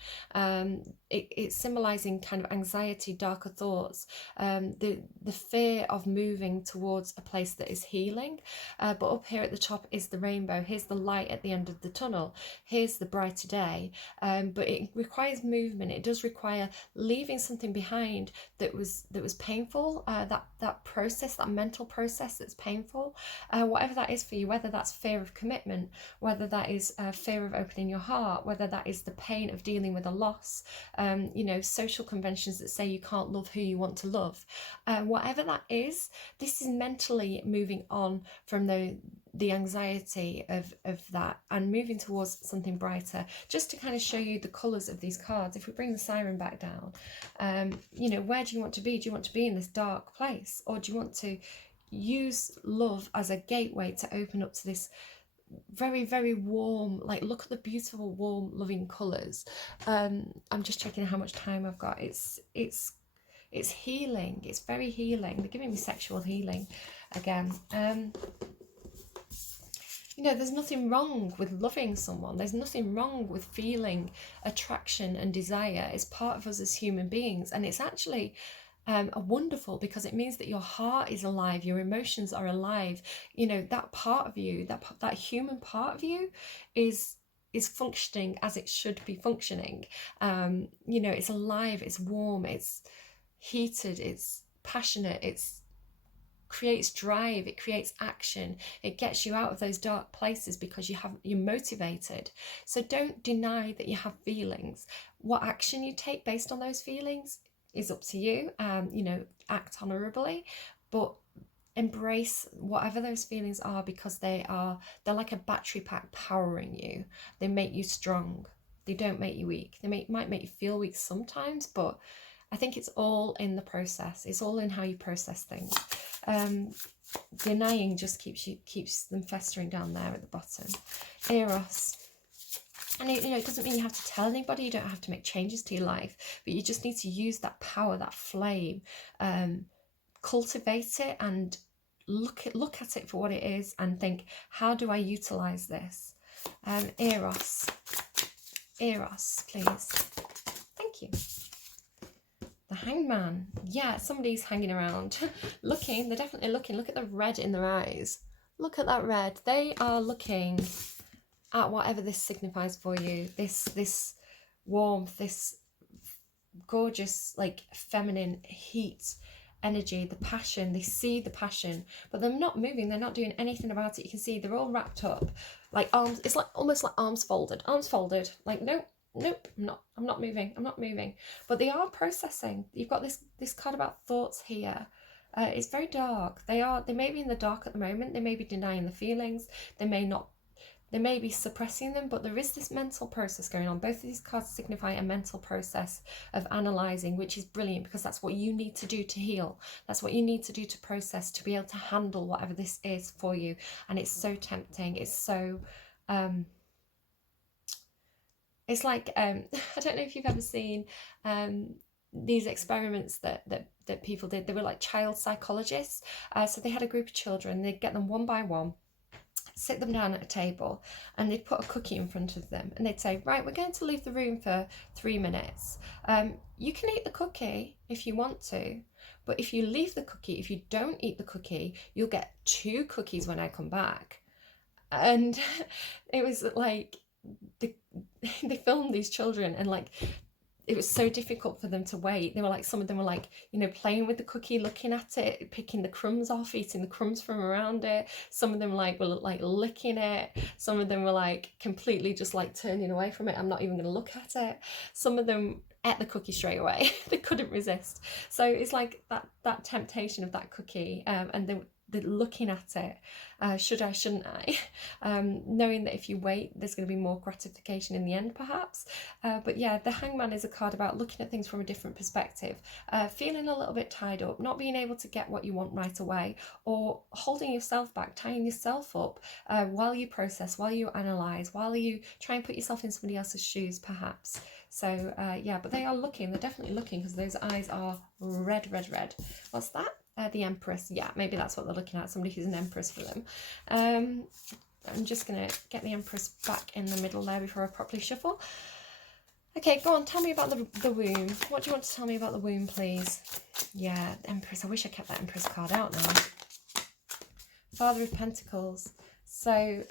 It's symbolizing kind of anxiety, darker thoughts, the fear of moving towards a place that is healing. But up here at the top is the rainbow. Here's the light at the end of the tunnel. Here's the brighter day. But it requires movement. It does require leaving something behind that was painful. That process, that mental process that's painful, whatever that is for you, whether that's fear of commitment, whether that is fear of opening your heart, whether that is the pain of dealing with a loss, you know, social conventions that say you can't love who you want to love, whatever that is, this is mentally moving on from the anxiety of that and moving towards something brighter. Just to kind of show you the colours of these cards, if we bring the siren back down, you know, where do you want to be? Do you want to be in this dark place, or do you want to use love as a gateway to open up to this very, very warm, like, look at the beautiful warm loving colours. I'm just checking how much time I've got. It's healing. It's very healing. They're giving me sexual healing again. You know, there's nothing wrong with loving someone. There's nothing wrong with feeling attraction and desire. It's part of us as human beings, and it's actually wonderful because it means that your heart is alive, your emotions are alive. You know, that part of you, that human part of you is functioning as it should be functioning. You know, it's alive, it's warm, it's heated, it's passionate, it's creates drive, it creates action, it gets you out of those dark places because you're motivated. So don't deny that you have feelings. What action you take based on those feelings is up to you. You know, act honorably, but embrace whatever those feelings are, because they're like a battery pack powering you. They make you strong, they don't make you weak. They might make you feel weak sometimes, but I think it's all in the process. It's all in how you process things. Denying just keeps them festering down there at the bottom. Eros. And it doesn't mean you have to tell anybody, you don't have to make changes to your life, but you just need to use that power, that flame, cultivate it and look at it for what it is and think, how do I utilize this? Eros, please. Thank you. The Hangman. Yeah, somebody's hanging around. Looking, they're definitely looking. Look at the red in their eyes. Look at that red. They are looking at whatever this signifies for you. This warmth, this gorgeous, like, feminine heat energy, the passion. They see the passion, but they're not moving. They're not doing anything about it. You can see they're all wrapped up, like arms. It's like almost like arms folded. Like, nope, I'm not moving. But they are processing. You've got this card about thoughts here. It's very dark. They may be in the dark at the moment. They may be denying the feelings. They may be suppressing them, but there is this mental process going on. Both of these cards signify a mental process of analysing, which is brilliant because that's what you need to do to heal. That's what you need to do to process, to be able to handle whatever this is for you. And it's so tempting. It's so... it's like, I don't know if you've ever seen these experiments that people did. They were like child psychologists. So they had a group of children. They'd get them one by one, sit them down at a table, and they'd put a cookie in front of them, and they'd say, right, we're going to leave the room for 3 minutes. You can eat the cookie if you want to, but if you leave the cookie, if you don't eat the cookie, you'll get 2 cookies when I come back. And it was like, they filmed these children, and like, it was so difficult for them to wait. They were like, some of them were like, playing with the cookie, looking at it, picking the crumbs off, eating the crumbs from around it. Some of them were like licking it. Some of them were like completely just like turning away from it. I'm not even going to look at it. Some of them ate the cookie straight away. They couldn't resist. So it's like that temptation of that cookie, and they're looking at it. Should I, shouldn't I? Knowing that if you wait, there's going to be more gratification in the end, perhaps. But yeah, the Hangman is a card about looking at things from a different perspective, feeling a little bit tied up, not being able to get what you want right away, or holding yourself back, tying yourself up while you process, while you analyse, while you try and put yourself in somebody else's shoes, perhaps. So yeah, but they are looking. They're definitely looking, because those eyes are red. What's that? The Empress. Yeah, maybe that's what they're looking at. Somebody who's an Empress for them. I'm just going to get the Empress back in the middle there before I properly shuffle. Okay, go on. Tell me about the womb. What do you want to tell me about the womb, please? Yeah, Empress. I wish I kept that Empress card out now. Father of Pentacles. So,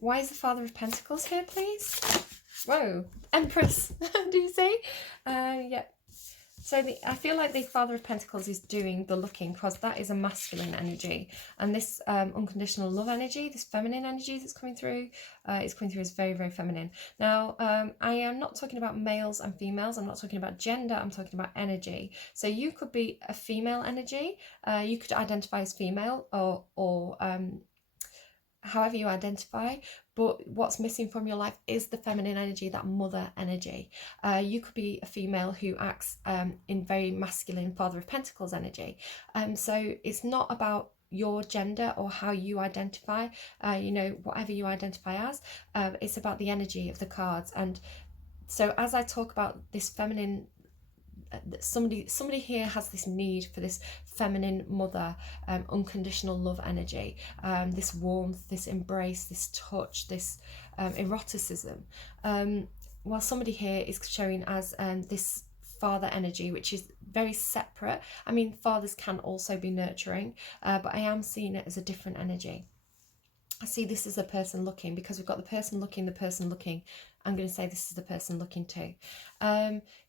why is the Father of Pentacles here, please? Whoa, Empress. Do you see? Yeah. So I feel like the Father of Pentacles is doing the looking, because that is a masculine energy. And this unconditional love energy, this feminine energy that's coming through, is coming through as very, very feminine. Now, I am not talking about males and females. I'm not talking about gender. I'm talking about energy. So you could be a female energy. You could identify as female, or however you identify, but what's missing from your life is the feminine energy, that mother energy. You could be a female who acts in very masculine Father of Pentacles energy. So it's not about your gender or how you identify, whatever you identify as. It's about the energy of the cards. And so as I talk about this feminine, somebody here has this need for this feminine mother, unconditional love energy, this warmth, this embrace, this touch, this eroticism, while somebody here is showing as this father energy, which is very separate. I mean, fathers can also be nurturing, but I am seeing it as a different energy. I see this as a person looking, because we've got the person looking. I'm going to say this is the person looking too.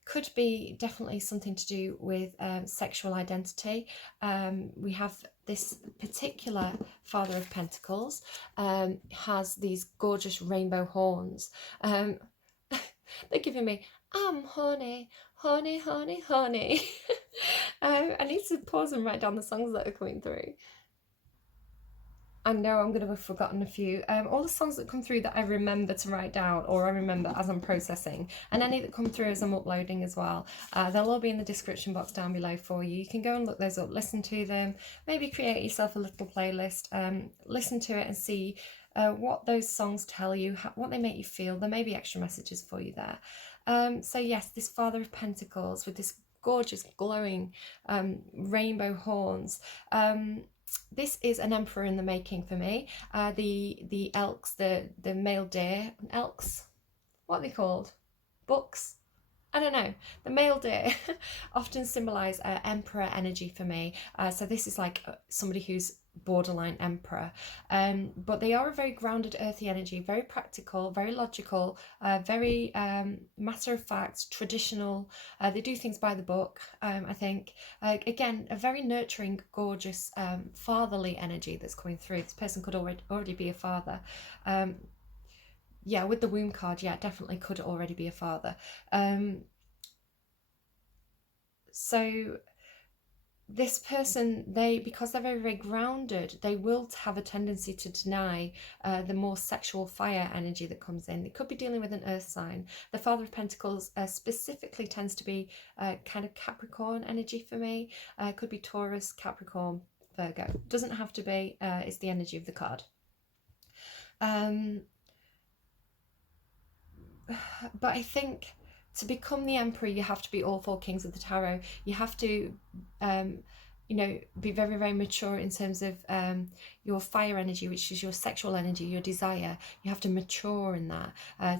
Could be definitely something to do with sexual identity. We have this particular Father of Pentacles, has these gorgeous rainbow horns. They're giving me, I'm honey. I need to pause and write down the songs that are coming through. I know I'm going to have forgotten a few. All the songs that come through that I remember to write down, or I remember as I'm processing, and any that come through as I'm uploading as well. They'll all be in the description box down below for you. You can go and look those up, listen to them, maybe create yourself a little playlist, listen to it and see what those songs tell you, what they make you feel. There may be extra messages for you there. So yes, this Father of Pentacles with this gorgeous glowing rainbow horns. This is an emperor in the making for me. The elks, the male deer, elks, what are they called? Bucks? I don't know. The male deer often symbolize emperor energy for me. So this is like somebody who's borderline emperor. But they are a very grounded, earthy energy, very practical, very logical, very matter of fact, traditional. They do things by the book, I think. Again, a very nurturing, gorgeous, fatherly energy that's coming through. This person could already be a father. Yeah, with the womb card, yeah, definitely could already be a father. So this person, because they're very, very grounded, they will have a tendency to deny the more sexual fire energy that comes in. They could be dealing with an earth sign. The Father of Pentacles specifically tends to be kind of Capricorn energy for me. Could be Taurus, Capricorn, Virgo. Doesn't have to be. It's the energy of the card. But I think to become the emperor, you have to be all four kings of the tarot. You have to, be very, very mature in terms of your fire energy, which is your sexual energy, your desire. You have to mature in that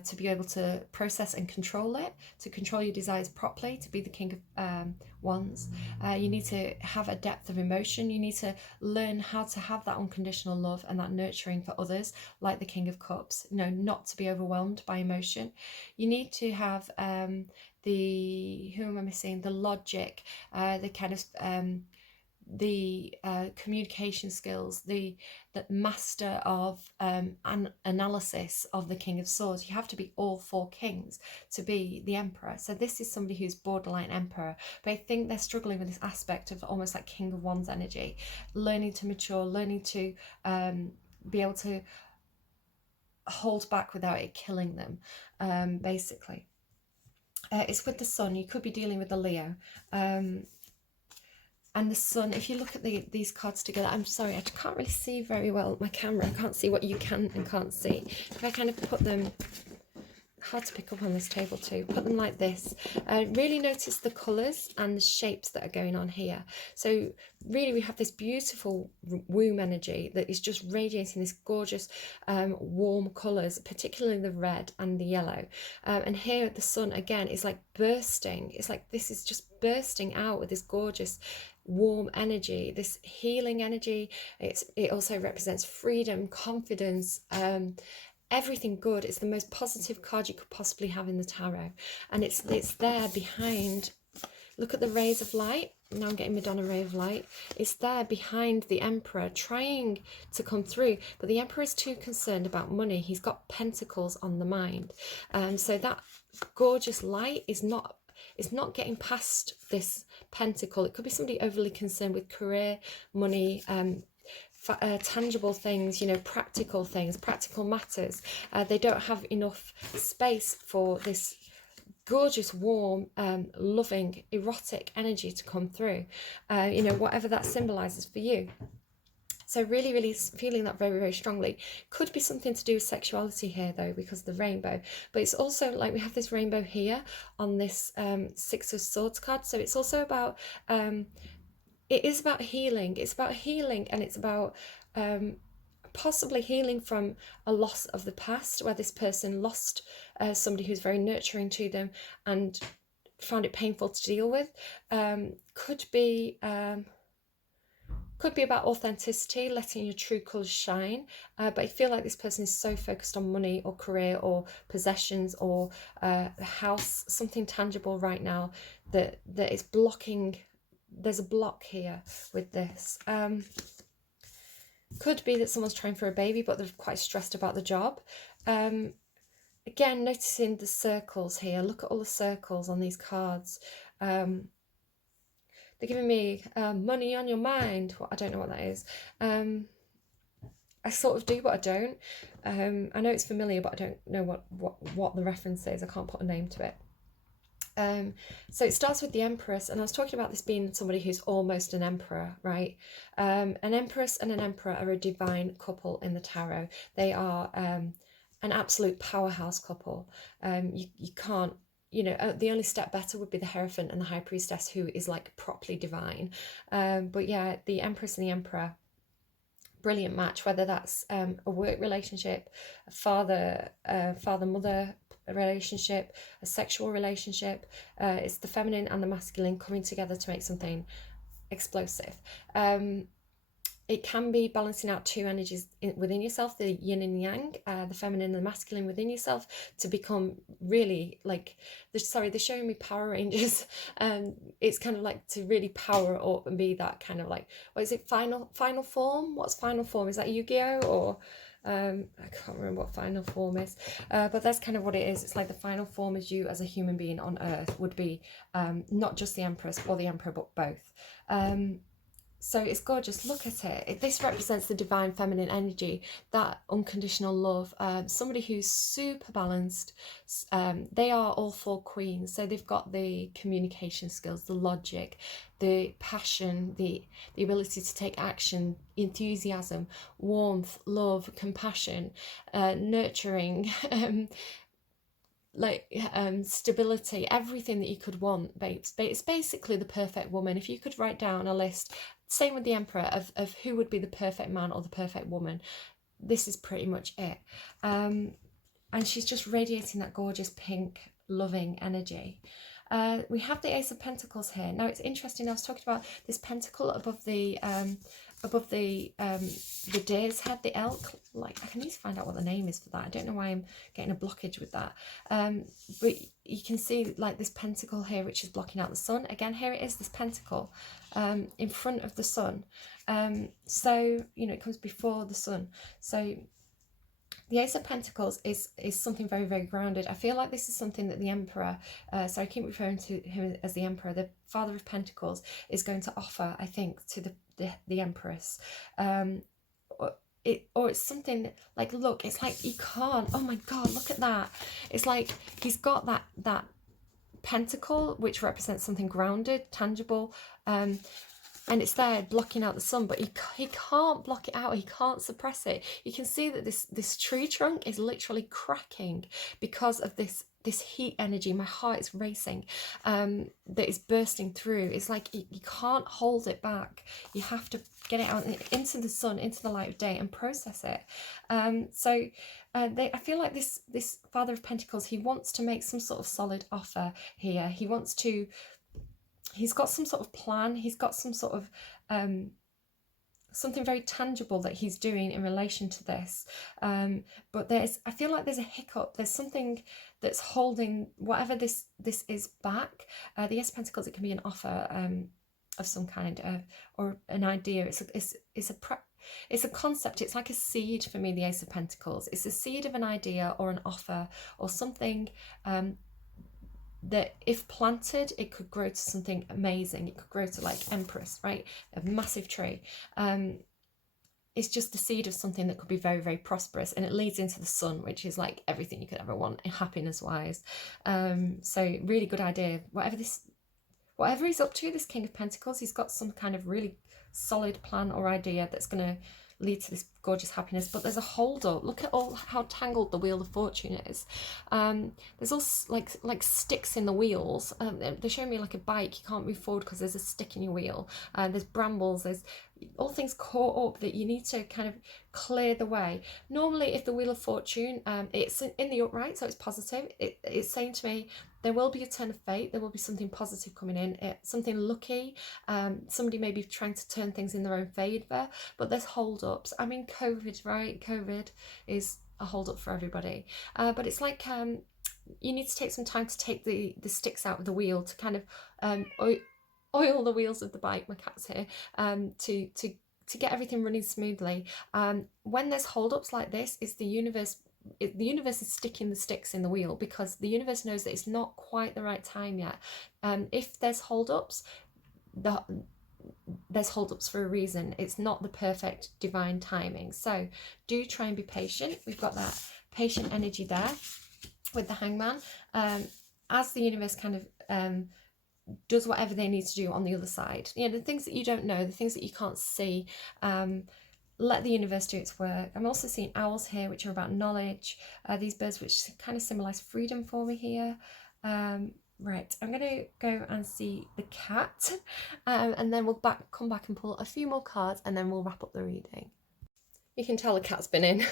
to be able to process and control it, to control your desires properly, to be the king of wands. You need to have a depth of emotion. You need to learn how to have that unconditional love and that nurturing for others, like the King of Cups, not to be overwhelmed by emotion. You need to have who am I missing? The logic, the kind of the communication skills, the master of analysis of the King of Swords. You have to be all four kings to be the emperor. So this is somebody who's borderline emperor, but I think they're struggling with this aspect of almost like King of Wands energy, learning to mature, learning to be able to hold back without it killing them, basically. It's with the Sun. You could be dealing with the Leo. And the Sun, if you look at these cards together, I'm sorry, I can't really see very well my camera. I can't see what you can and can't see. If I kind of put them, hard to pick up on this table too, put them like this, really notice the colours and the shapes that are going on here. So really we have this beautiful womb energy that is just radiating this gorgeous warm colours, particularly the red and the yellow. And here the Sun again is like bursting. It's like this is just bursting out with this gorgeous warm energy, this healing energy. It also represents freedom, confidence, everything good. It's the most positive card you could possibly have in the tarot, and it's there behind. Look at the rays of light. Now I'm getting Madonna ray of light. It's there behind the Emperor, trying to come through, but the Emperor is too concerned about money. He's got pentacles on the mind, so that gorgeous light is not getting past this pentacle. It could be somebody overly concerned with career, money, tangible things, practical things, practical matters. They don't have enough space for this gorgeous, warm, loving, erotic energy to come through, whatever that symbolizes for you. So really, really feeling that very, very strongly. Could be something to do with sexuality here, though, because of the rainbow. But it's also like we have this rainbow here on this Six of Swords card. So it's also about, it is about healing. It's about healing, and it's about possibly healing from a loss of the past, where this person lost somebody who's very nurturing to them and found it painful to deal with. Could be about authenticity, letting your true colours shine. But I feel like this person is so focused on money or career or possessions or a house, something tangible right now that is blocking. There's a block here with this. Could be that someone's trying for a baby, but they're quite stressed about the job. Again, noticing the circles here. Look at all the circles on these cards. They're giving me money on your mind. I don't know what that is. I sort of do, but I don't. I know it's familiar, but I don't know what the reference is. I can't put a name to it. So it starts with the Empress, and I was talking about this being somebody who's almost an emperor, right? An Empress and an Emperor are a divine couple in the tarot. They are an absolute powerhouse couple. You can't, the only step better would be the Hierophant and the High Priestess, who is like properly divine. But yeah, the Empress and the Emperor, brilliant match, whether that's a work relationship, a father-mother relationship, a sexual relationship. It's the feminine and the masculine coming together to make something explosive. It can be balancing out two energies within yourself, the yin and yang, the feminine and the masculine within yourself, to become really like, they're showing me Power Rangers. It's kind of like to really power up and be that kind of like, what is it, final form? What's final form? Is that Yu-Gi-Oh? Or I can't remember what final form is, but that's kind of what it is. It's like the final form as you as a human being on earth would be, not just the Empress or the Emperor, but both. So it's gorgeous. Look at it. This represents the divine feminine energy, that unconditional love. Somebody who's super balanced. They are all four queens. So they've got the communication skills, the logic, the passion, the ability to take action, enthusiasm, warmth, love, compassion, nurturing, stability, everything that you could want, babes. It's basically the perfect woman. If you could write down a list, same with the Emperor, of who would be the perfect man or the perfect woman, this is pretty much it. And she's just radiating that gorgeous pink loving energy. We have the Ace of Pentacles here. Now it's interesting, I was talking about this pentacle above the deer's head, the elk. Like, I need to find out what the name is for that. I don't know why I'm getting a blockage with that. But you can see like this pentacle here, which is blocking out the sun. Again, here it is, this pentacle in front of the sun. So, it comes before the sun. So the Ace of Pentacles is something very, very grounded. I feel like this is something that the Emperor, so I keep referring to him as the Emperor, the Father of Pentacles, is going to offer, I think, to the Empress. Or it's something like, look, it's like you can't, oh my God, look at that. It's like he's got that pentacle, which represents something grounded, tangible, and it's there blocking out the sun, but he can't block it out. He can't suppress it. You can see that this tree trunk is literally cracking because of this heat energy. My heart is racing, that is bursting through. It's like you can't hold it back. You have to get it out into the sun, into the light of day, and process it. I feel like this Father of Pentacles, he wants to make some sort of solid offer here. He's got some sort of plan. He's got some sort of something very tangible that he's doing in relation to this. But I feel like there's a hiccup. There's something that's holding whatever this is back. The Ace of Pentacles, it can be an offer of some kind, or an idea. It's a concept. It's like a seed for me, the Ace of Pentacles. It's a seed of an idea or an offer or something that if planted, it could grow to something amazing. It could grow to like Empress, right? A massive tree. It's just the seed of something that could be very, very prosperous, and it leads into the sun, which is like everything you could ever want happiness wise. So really good idea. Whatever he's up to, this King of Pentacles, he's got some kind of really solid plan or idea that's going to lead to this gorgeous happiness. But there's a hold up. Look at how tangled the Wheel of Fortune is. There's all like sticks in the wheels. They're showing me like a bike. You can't move forward because there's a stick in your wheel. There's brambles. There's all things caught up that you need to kind of clear the way. Normally, if the Wheel of Fortune, it's in the upright, so it's positive. It's saying to me, there will be a turn of fate. There will be something positive coming in, something lucky. Somebody may be trying to turn things in their own favour, but there's hold-ups. I mean, COVID, right? COVID is a hold-up for everybody. But it's like you need to take some time to take the sticks out of the wheel to kind of oil the wheels of the bike. My cat's here. To get everything running smoothly. When there's hold-ups like this, it's the universe is sticking the sticks in the wheel, because the universe knows that it's not quite the right time yet. If there's hold-ups, there's hold-ups for a reason. It's not the perfect divine timing. So do try and be patient. We've got that patient energy there with the Hangman. As the universe kind of does whatever they need to do on the other side. You know, the things that you don't know, the things that you can't see, let the universe do its work. I'm also seeing owls here, which are about knowledge. These birds, which kind of symbolize freedom for me here. Right, I'm going to go and see the cat, and then we'll come back and pull a few more cards, and then we'll wrap up the reading. You can tell the cat's been in.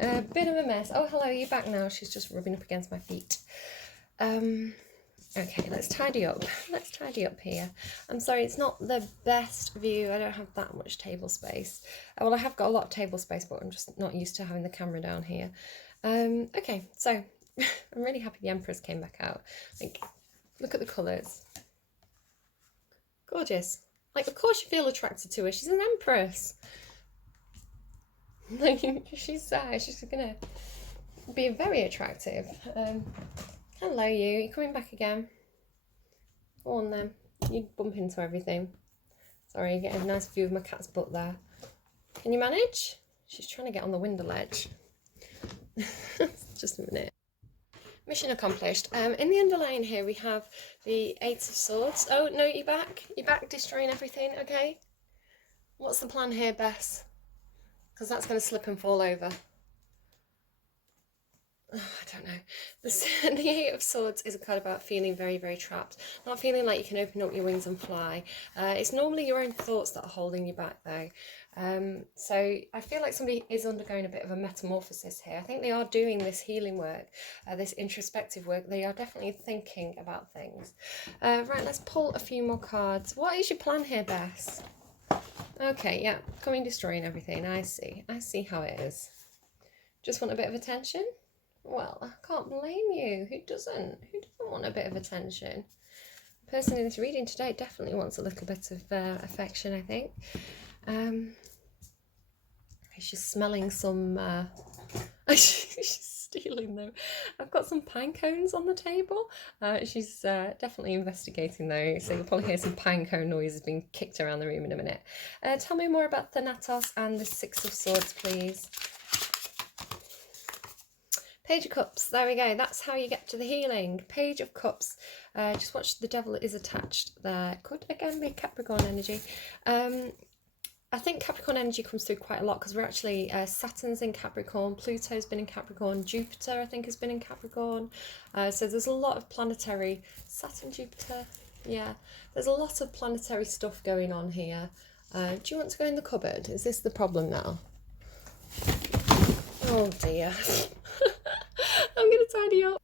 A bit of a mess. Oh, hello, you're back now. She's just rubbing up against my feet. Okay, let's tidy up. Let's tidy up here. I'm sorry, it's not the best view. I don't have that much table space. Well, I have got a lot of table space, but I'm just not used to having the camera down here. Okay, so I'm really happy the Empress came back out. Like, look at the colours. Gorgeous. Like, of course you feel attracted to her. She's an Empress. Like, she's gonna be very attractive. Hello, you. You're coming back again. Go on then. You bump into everything. Sorry, you get a nice view of my cat's butt there. Can you manage? She's trying to get on the window ledge. Just a minute. Mission accomplished. In the underlying here, we have the Eight of Swords. Oh, no, you're back. You're back destroying everything, okay? What's the plan here, Bess? Because that's going to slip and fall over. Oh, I don't know. The Eight of Swords is a card about feeling very, very trapped. Not feeling like you can open up your wings and fly. It's normally your own thoughts that are holding you back, though. So I feel like somebody is undergoing a bit of a metamorphosis here. I think they are doing this healing work, this introspective work. They are definitely thinking about things. Right, let's pull a few more cards. What is your plan here, Bess? Okay, yeah, coming, destroying everything. I see how it is. Just want a bit of attention? Well, I can't blame you. Who doesn't? Who doesn't want a bit of attention? The person in this reading today definitely wants a little bit of affection, I think. She's smelling some... she's stealing them. I've got some pine cones on the table. She's definitely investigating those, so you'll probably hear some pine cone noises being kicked around the room in a minute. Tell me more about Thanatos and the Six of Swords, please. Page of Cups, there we go. That's how you get to the healing. Page of Cups. Just watch, the devil is attached there. Could again be Capricorn energy. I think Capricorn energy comes through quite a lot because we're actually, Saturn's in Capricorn, Pluto's been in Capricorn, Jupiter I think has been in Capricorn. So there's a lot of planetary, Saturn, Jupiter, yeah. There's a lot of planetary stuff going on here. Do you want to go in the cupboard? Is this the problem now? Oh dear. I'm going to tidy up.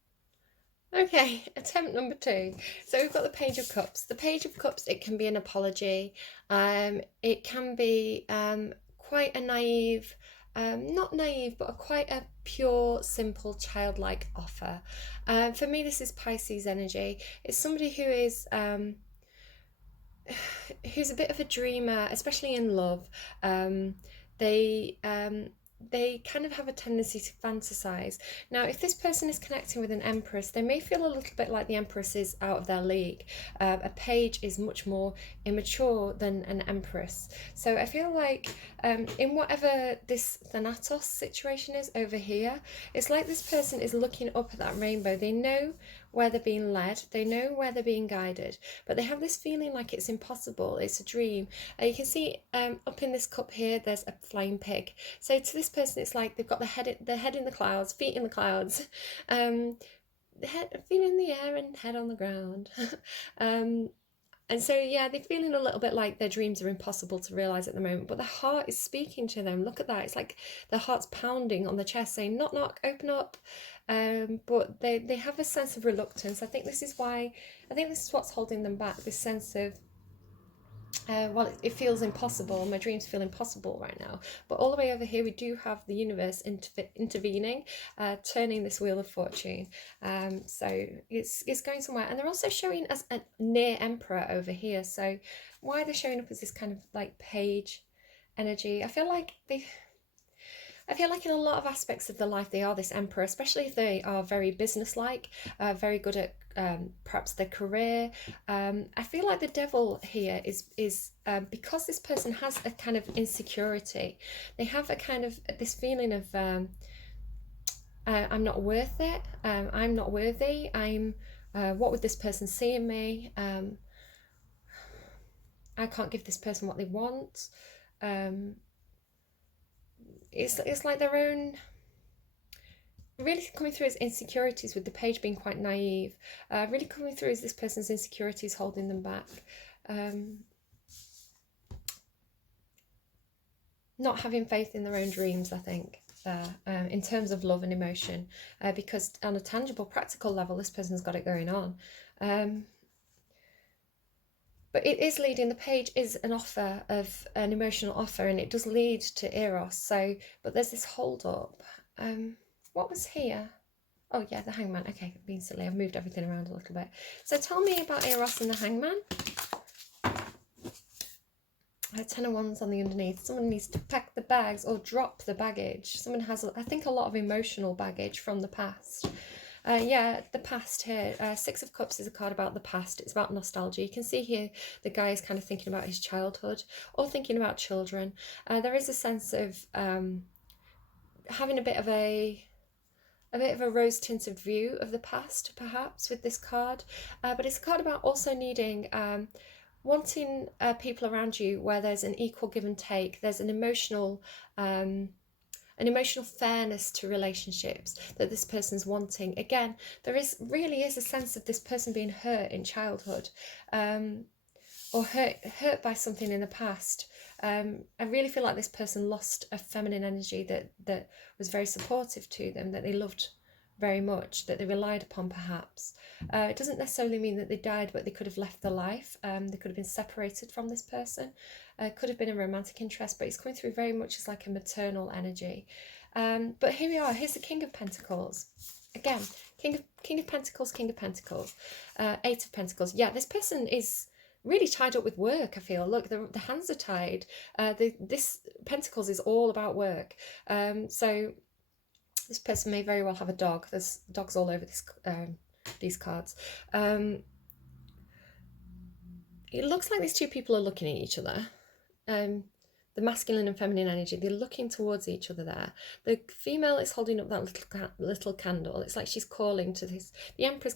Okay, attempt number 2. So we've got the Page of Cups. The Page of Cups, it can be an apology. It can be quite a naive, not naive, but quite a pure, simple, childlike offer. For me, this is Pisces energy. It's somebody who is... who's a bit of a dreamer, especially in love. They kind of have a tendency to fantasize. Now, if this person is connecting with an Empress, they may feel a little bit like the Empress is out of their league. A page is much more immature than an Empress. So I feel like in whatever this Thanatos situation is over here, it's like this person is looking up at that rainbow. They know where they're being led, they know where they're being guided, but they have this feeling like it's impossible, it's a dream. You can see up in this cup here, there's a flying pig. So to this person, it's like they've got their head in the clouds, feet in the clouds, feet in the air and head on the ground. And so, yeah, they're feeling a little bit like their dreams are impossible to realise at the moment, but their heart is speaking to them. Look at that. It's like their heart's pounding on the chest saying, knock, knock, open up. But they have a sense of reluctance. I think this is what's holding them back, this sense of, well, it feels impossible. My dreams feel impossible right now. But all the way over here, we do have the universe intervening, turning this wheel of fortune. So it's going somewhere. And they're also showing as a near emperor over here. So why they're showing up as this kind of like page energy, I feel like in a lot of aspects of their life, they are this emperor, especially if they are very businesslike, very good at perhaps their career. I feel like the devil here is because this person has a kind of insecurity. They have a kind of this feeling of I'm not worth it. I'm not worthy. I'm What would this person see in me? I can't give this person what they want. It's like their own, really coming through as insecurities, with the page being quite naive. Really coming through as this person's insecurities holding them back. Not having faith in their own dreams, I think, there, in terms of love and emotion, because on a tangible, practical level, this person's got it going on. But it is leading, the page is an offer of an emotional offer, and it does lead to Eros. So, but there's this hold up. What was here? Oh yeah, the Hangman. Okay, being silly, I've moved everything around a little bit. So tell me about Eros and the Hangman. 10 of Wands on the underneath. Someone needs to pack the bags or drop the baggage. Someone has, I think, a lot of emotional baggage from the past. Yeah, the past here. 6 of Cups is a card about the past. It's about nostalgia. You can see here the guy is kind of thinking about his childhood or thinking about children. There is a sense of having a bit of a rose-tinted view of the past, perhaps, with this card. But it's a card about also needing, wanting people around you where there's an equal give and take. There's an emotional fairness to relationships that this person's wanting. Again, there really is a sense of this person being hurt in childhood, or hurt by something in the past. I really feel like this person lost a feminine energy that was very supportive to them, that they loved very much, that they relied upon, perhaps. It doesn't necessarily mean that they died, but they could have left their life. They could have been separated from this person. Could have been a romantic interest, but it's coming through very much as like a maternal energy. But here we are. Here's the King of Pentacles. Again, King of Pentacles, King of Pentacles. 8 of Pentacles. Yeah, this person is really tied up with work, I feel. Look, the hands are tied. This Pentacles is all about work. So this person may very well have a dog. There's dogs all over these cards. It looks like these two people are looking at each other. The masculine and feminine energy, they're looking towards each other there. The female is holding up that little candle. It's like she's calling to this. The Empress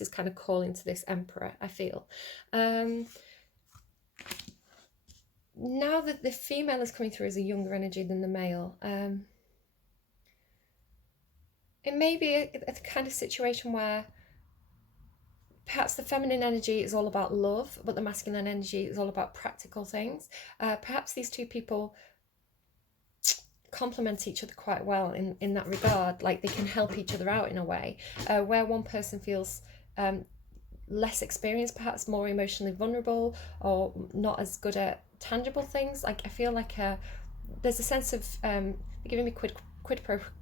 is kind of calling to this Emperor, I feel. Now that the female is coming through as a younger energy than the male, it may be a kind of situation where perhaps the feminine energy is all about love, but the masculine energy is all about practical things. Perhaps these two people complement each other quite well in that regard. Like they can help each other out in a way, where one person feels less experienced, perhaps more emotionally vulnerable, or not as good at tangible things. Like I feel like there's a sense of giving me quid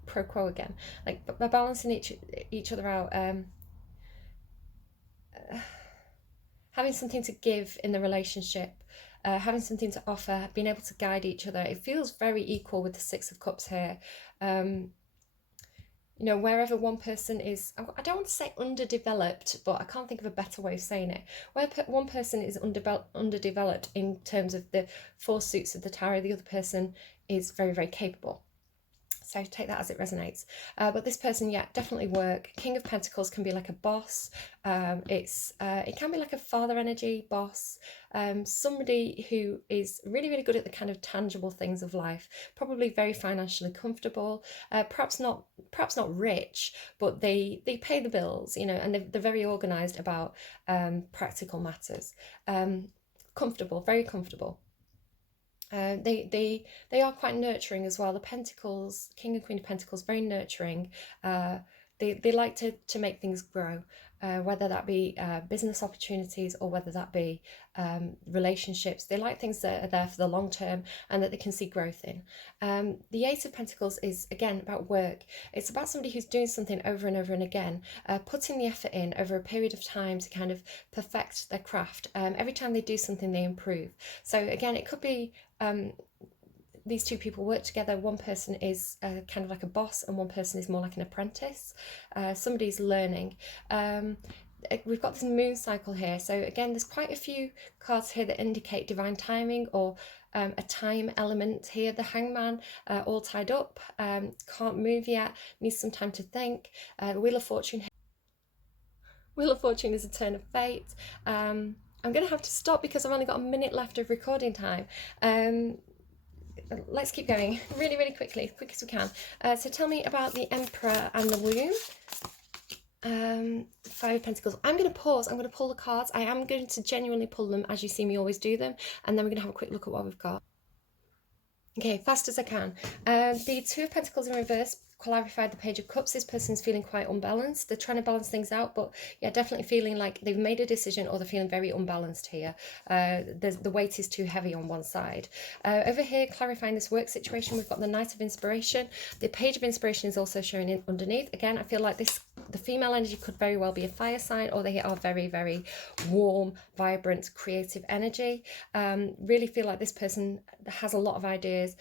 pro quo again, like by balancing each other out, having something to give in the relationship, having something to offer, being able to guide each other. It feels very equal with the 6 of Cups here. You know, wherever one person is, I don't want to say underdeveloped, but I can't think of a better way of saying it. Where one person is underdeveloped in terms of the 4 suits of the tarot, the other person is very, very capable. So take that as it resonates. But this person, yeah, definitely work. King of Pentacles can be like a boss. It can be like a father energy, boss. Somebody who is really, really good at the kind of tangible things of life. Probably very financially comfortable. Perhaps not rich, but they pay the bills, you know, and they're very organised about practical matters. Comfortable, very comfortable. They are quite nurturing as well. The Pentacles, King and Queen of Pentacles, very nurturing. They like to make things grow, whether that be business opportunities or whether that be relationships. They like things that are there for the long term and that they can see growth in. The 8 of Pentacles is, again, about work. It's about somebody who's doing something over and over and again, putting the effort in over a period of time to kind of perfect their craft. Every time they do something, they improve. So again, it could be these two people work together. One person is kind of like a boss and one person is more like an apprentice. Somebody's learning. We've got this moon cycle here. So again, there's quite a few cards here that indicate divine timing or a time element here. The Hangman, all tied up, can't move yet, needs some time to think. The Wheel of Fortune Wheel of Fortune is a turn of fate. I'm going to have to stop because I've only got a minute left of recording time. Let's keep going really, really quickly, quick as we can. So tell me about the Emperor and the Womb. Five of Pentacles. I'm going to pause. I'm going to pull the cards. I am going to genuinely pull them as you see me always do them. And then we're going to have a quick look at what we've got. Okay, fast as I can. The Two of Pentacles in reverse clarified the Page of Cups. This person's feeling quite unbalanced. They're trying to balance things out, but yeah, definitely feeling like they've made a decision or they're feeling very unbalanced here. The weight is too heavy on one side. Over here, clarifying this work situation, we've got the Knight of Inspiration. The Page of Inspiration is also showing in underneath. Again, I feel like the female energy could very well be a fire sign, or they are very, very warm, vibrant, creative energy. Really feel like this person has a lot of ideas.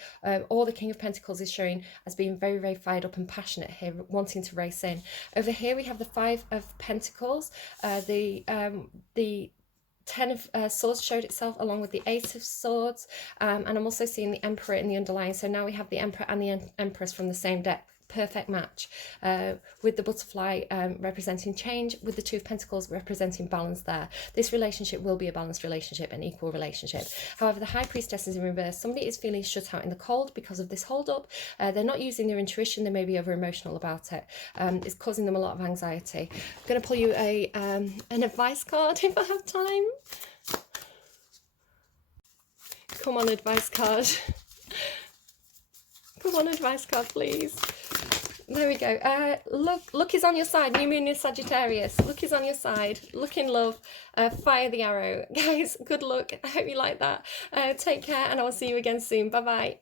Or the King of Pentacles is showing as being very, very fired up and passionate here, wanting to race in. Over here we have the Five of Pentacles. The Ten of Swords showed itself along with the Eight of Swords, and I'm also seeing the Emperor in the underlying. So now we have the Emperor and the Empress from the same deck. Perfect match, with the butterfly representing change, with the Two of Pentacles representing balance there. This relationship will be a balanced relationship, an equal relationship. However, the High Priestess is in reverse. Somebody is feeling shut out in the cold because of this hold up. They're not using their intuition. They may be over emotional about it. It's causing them a lot of anxiety. I'm going to pull you an advice card if I have time. Come on, advice card. Come on, advice card, please. There we go. Luck is on your side. New moon is Sagittarius. Luck is on your side. Look in love. Fire the arrow. Guys, good luck. I hope you like that. Take care, and I will see you again soon. Bye-bye.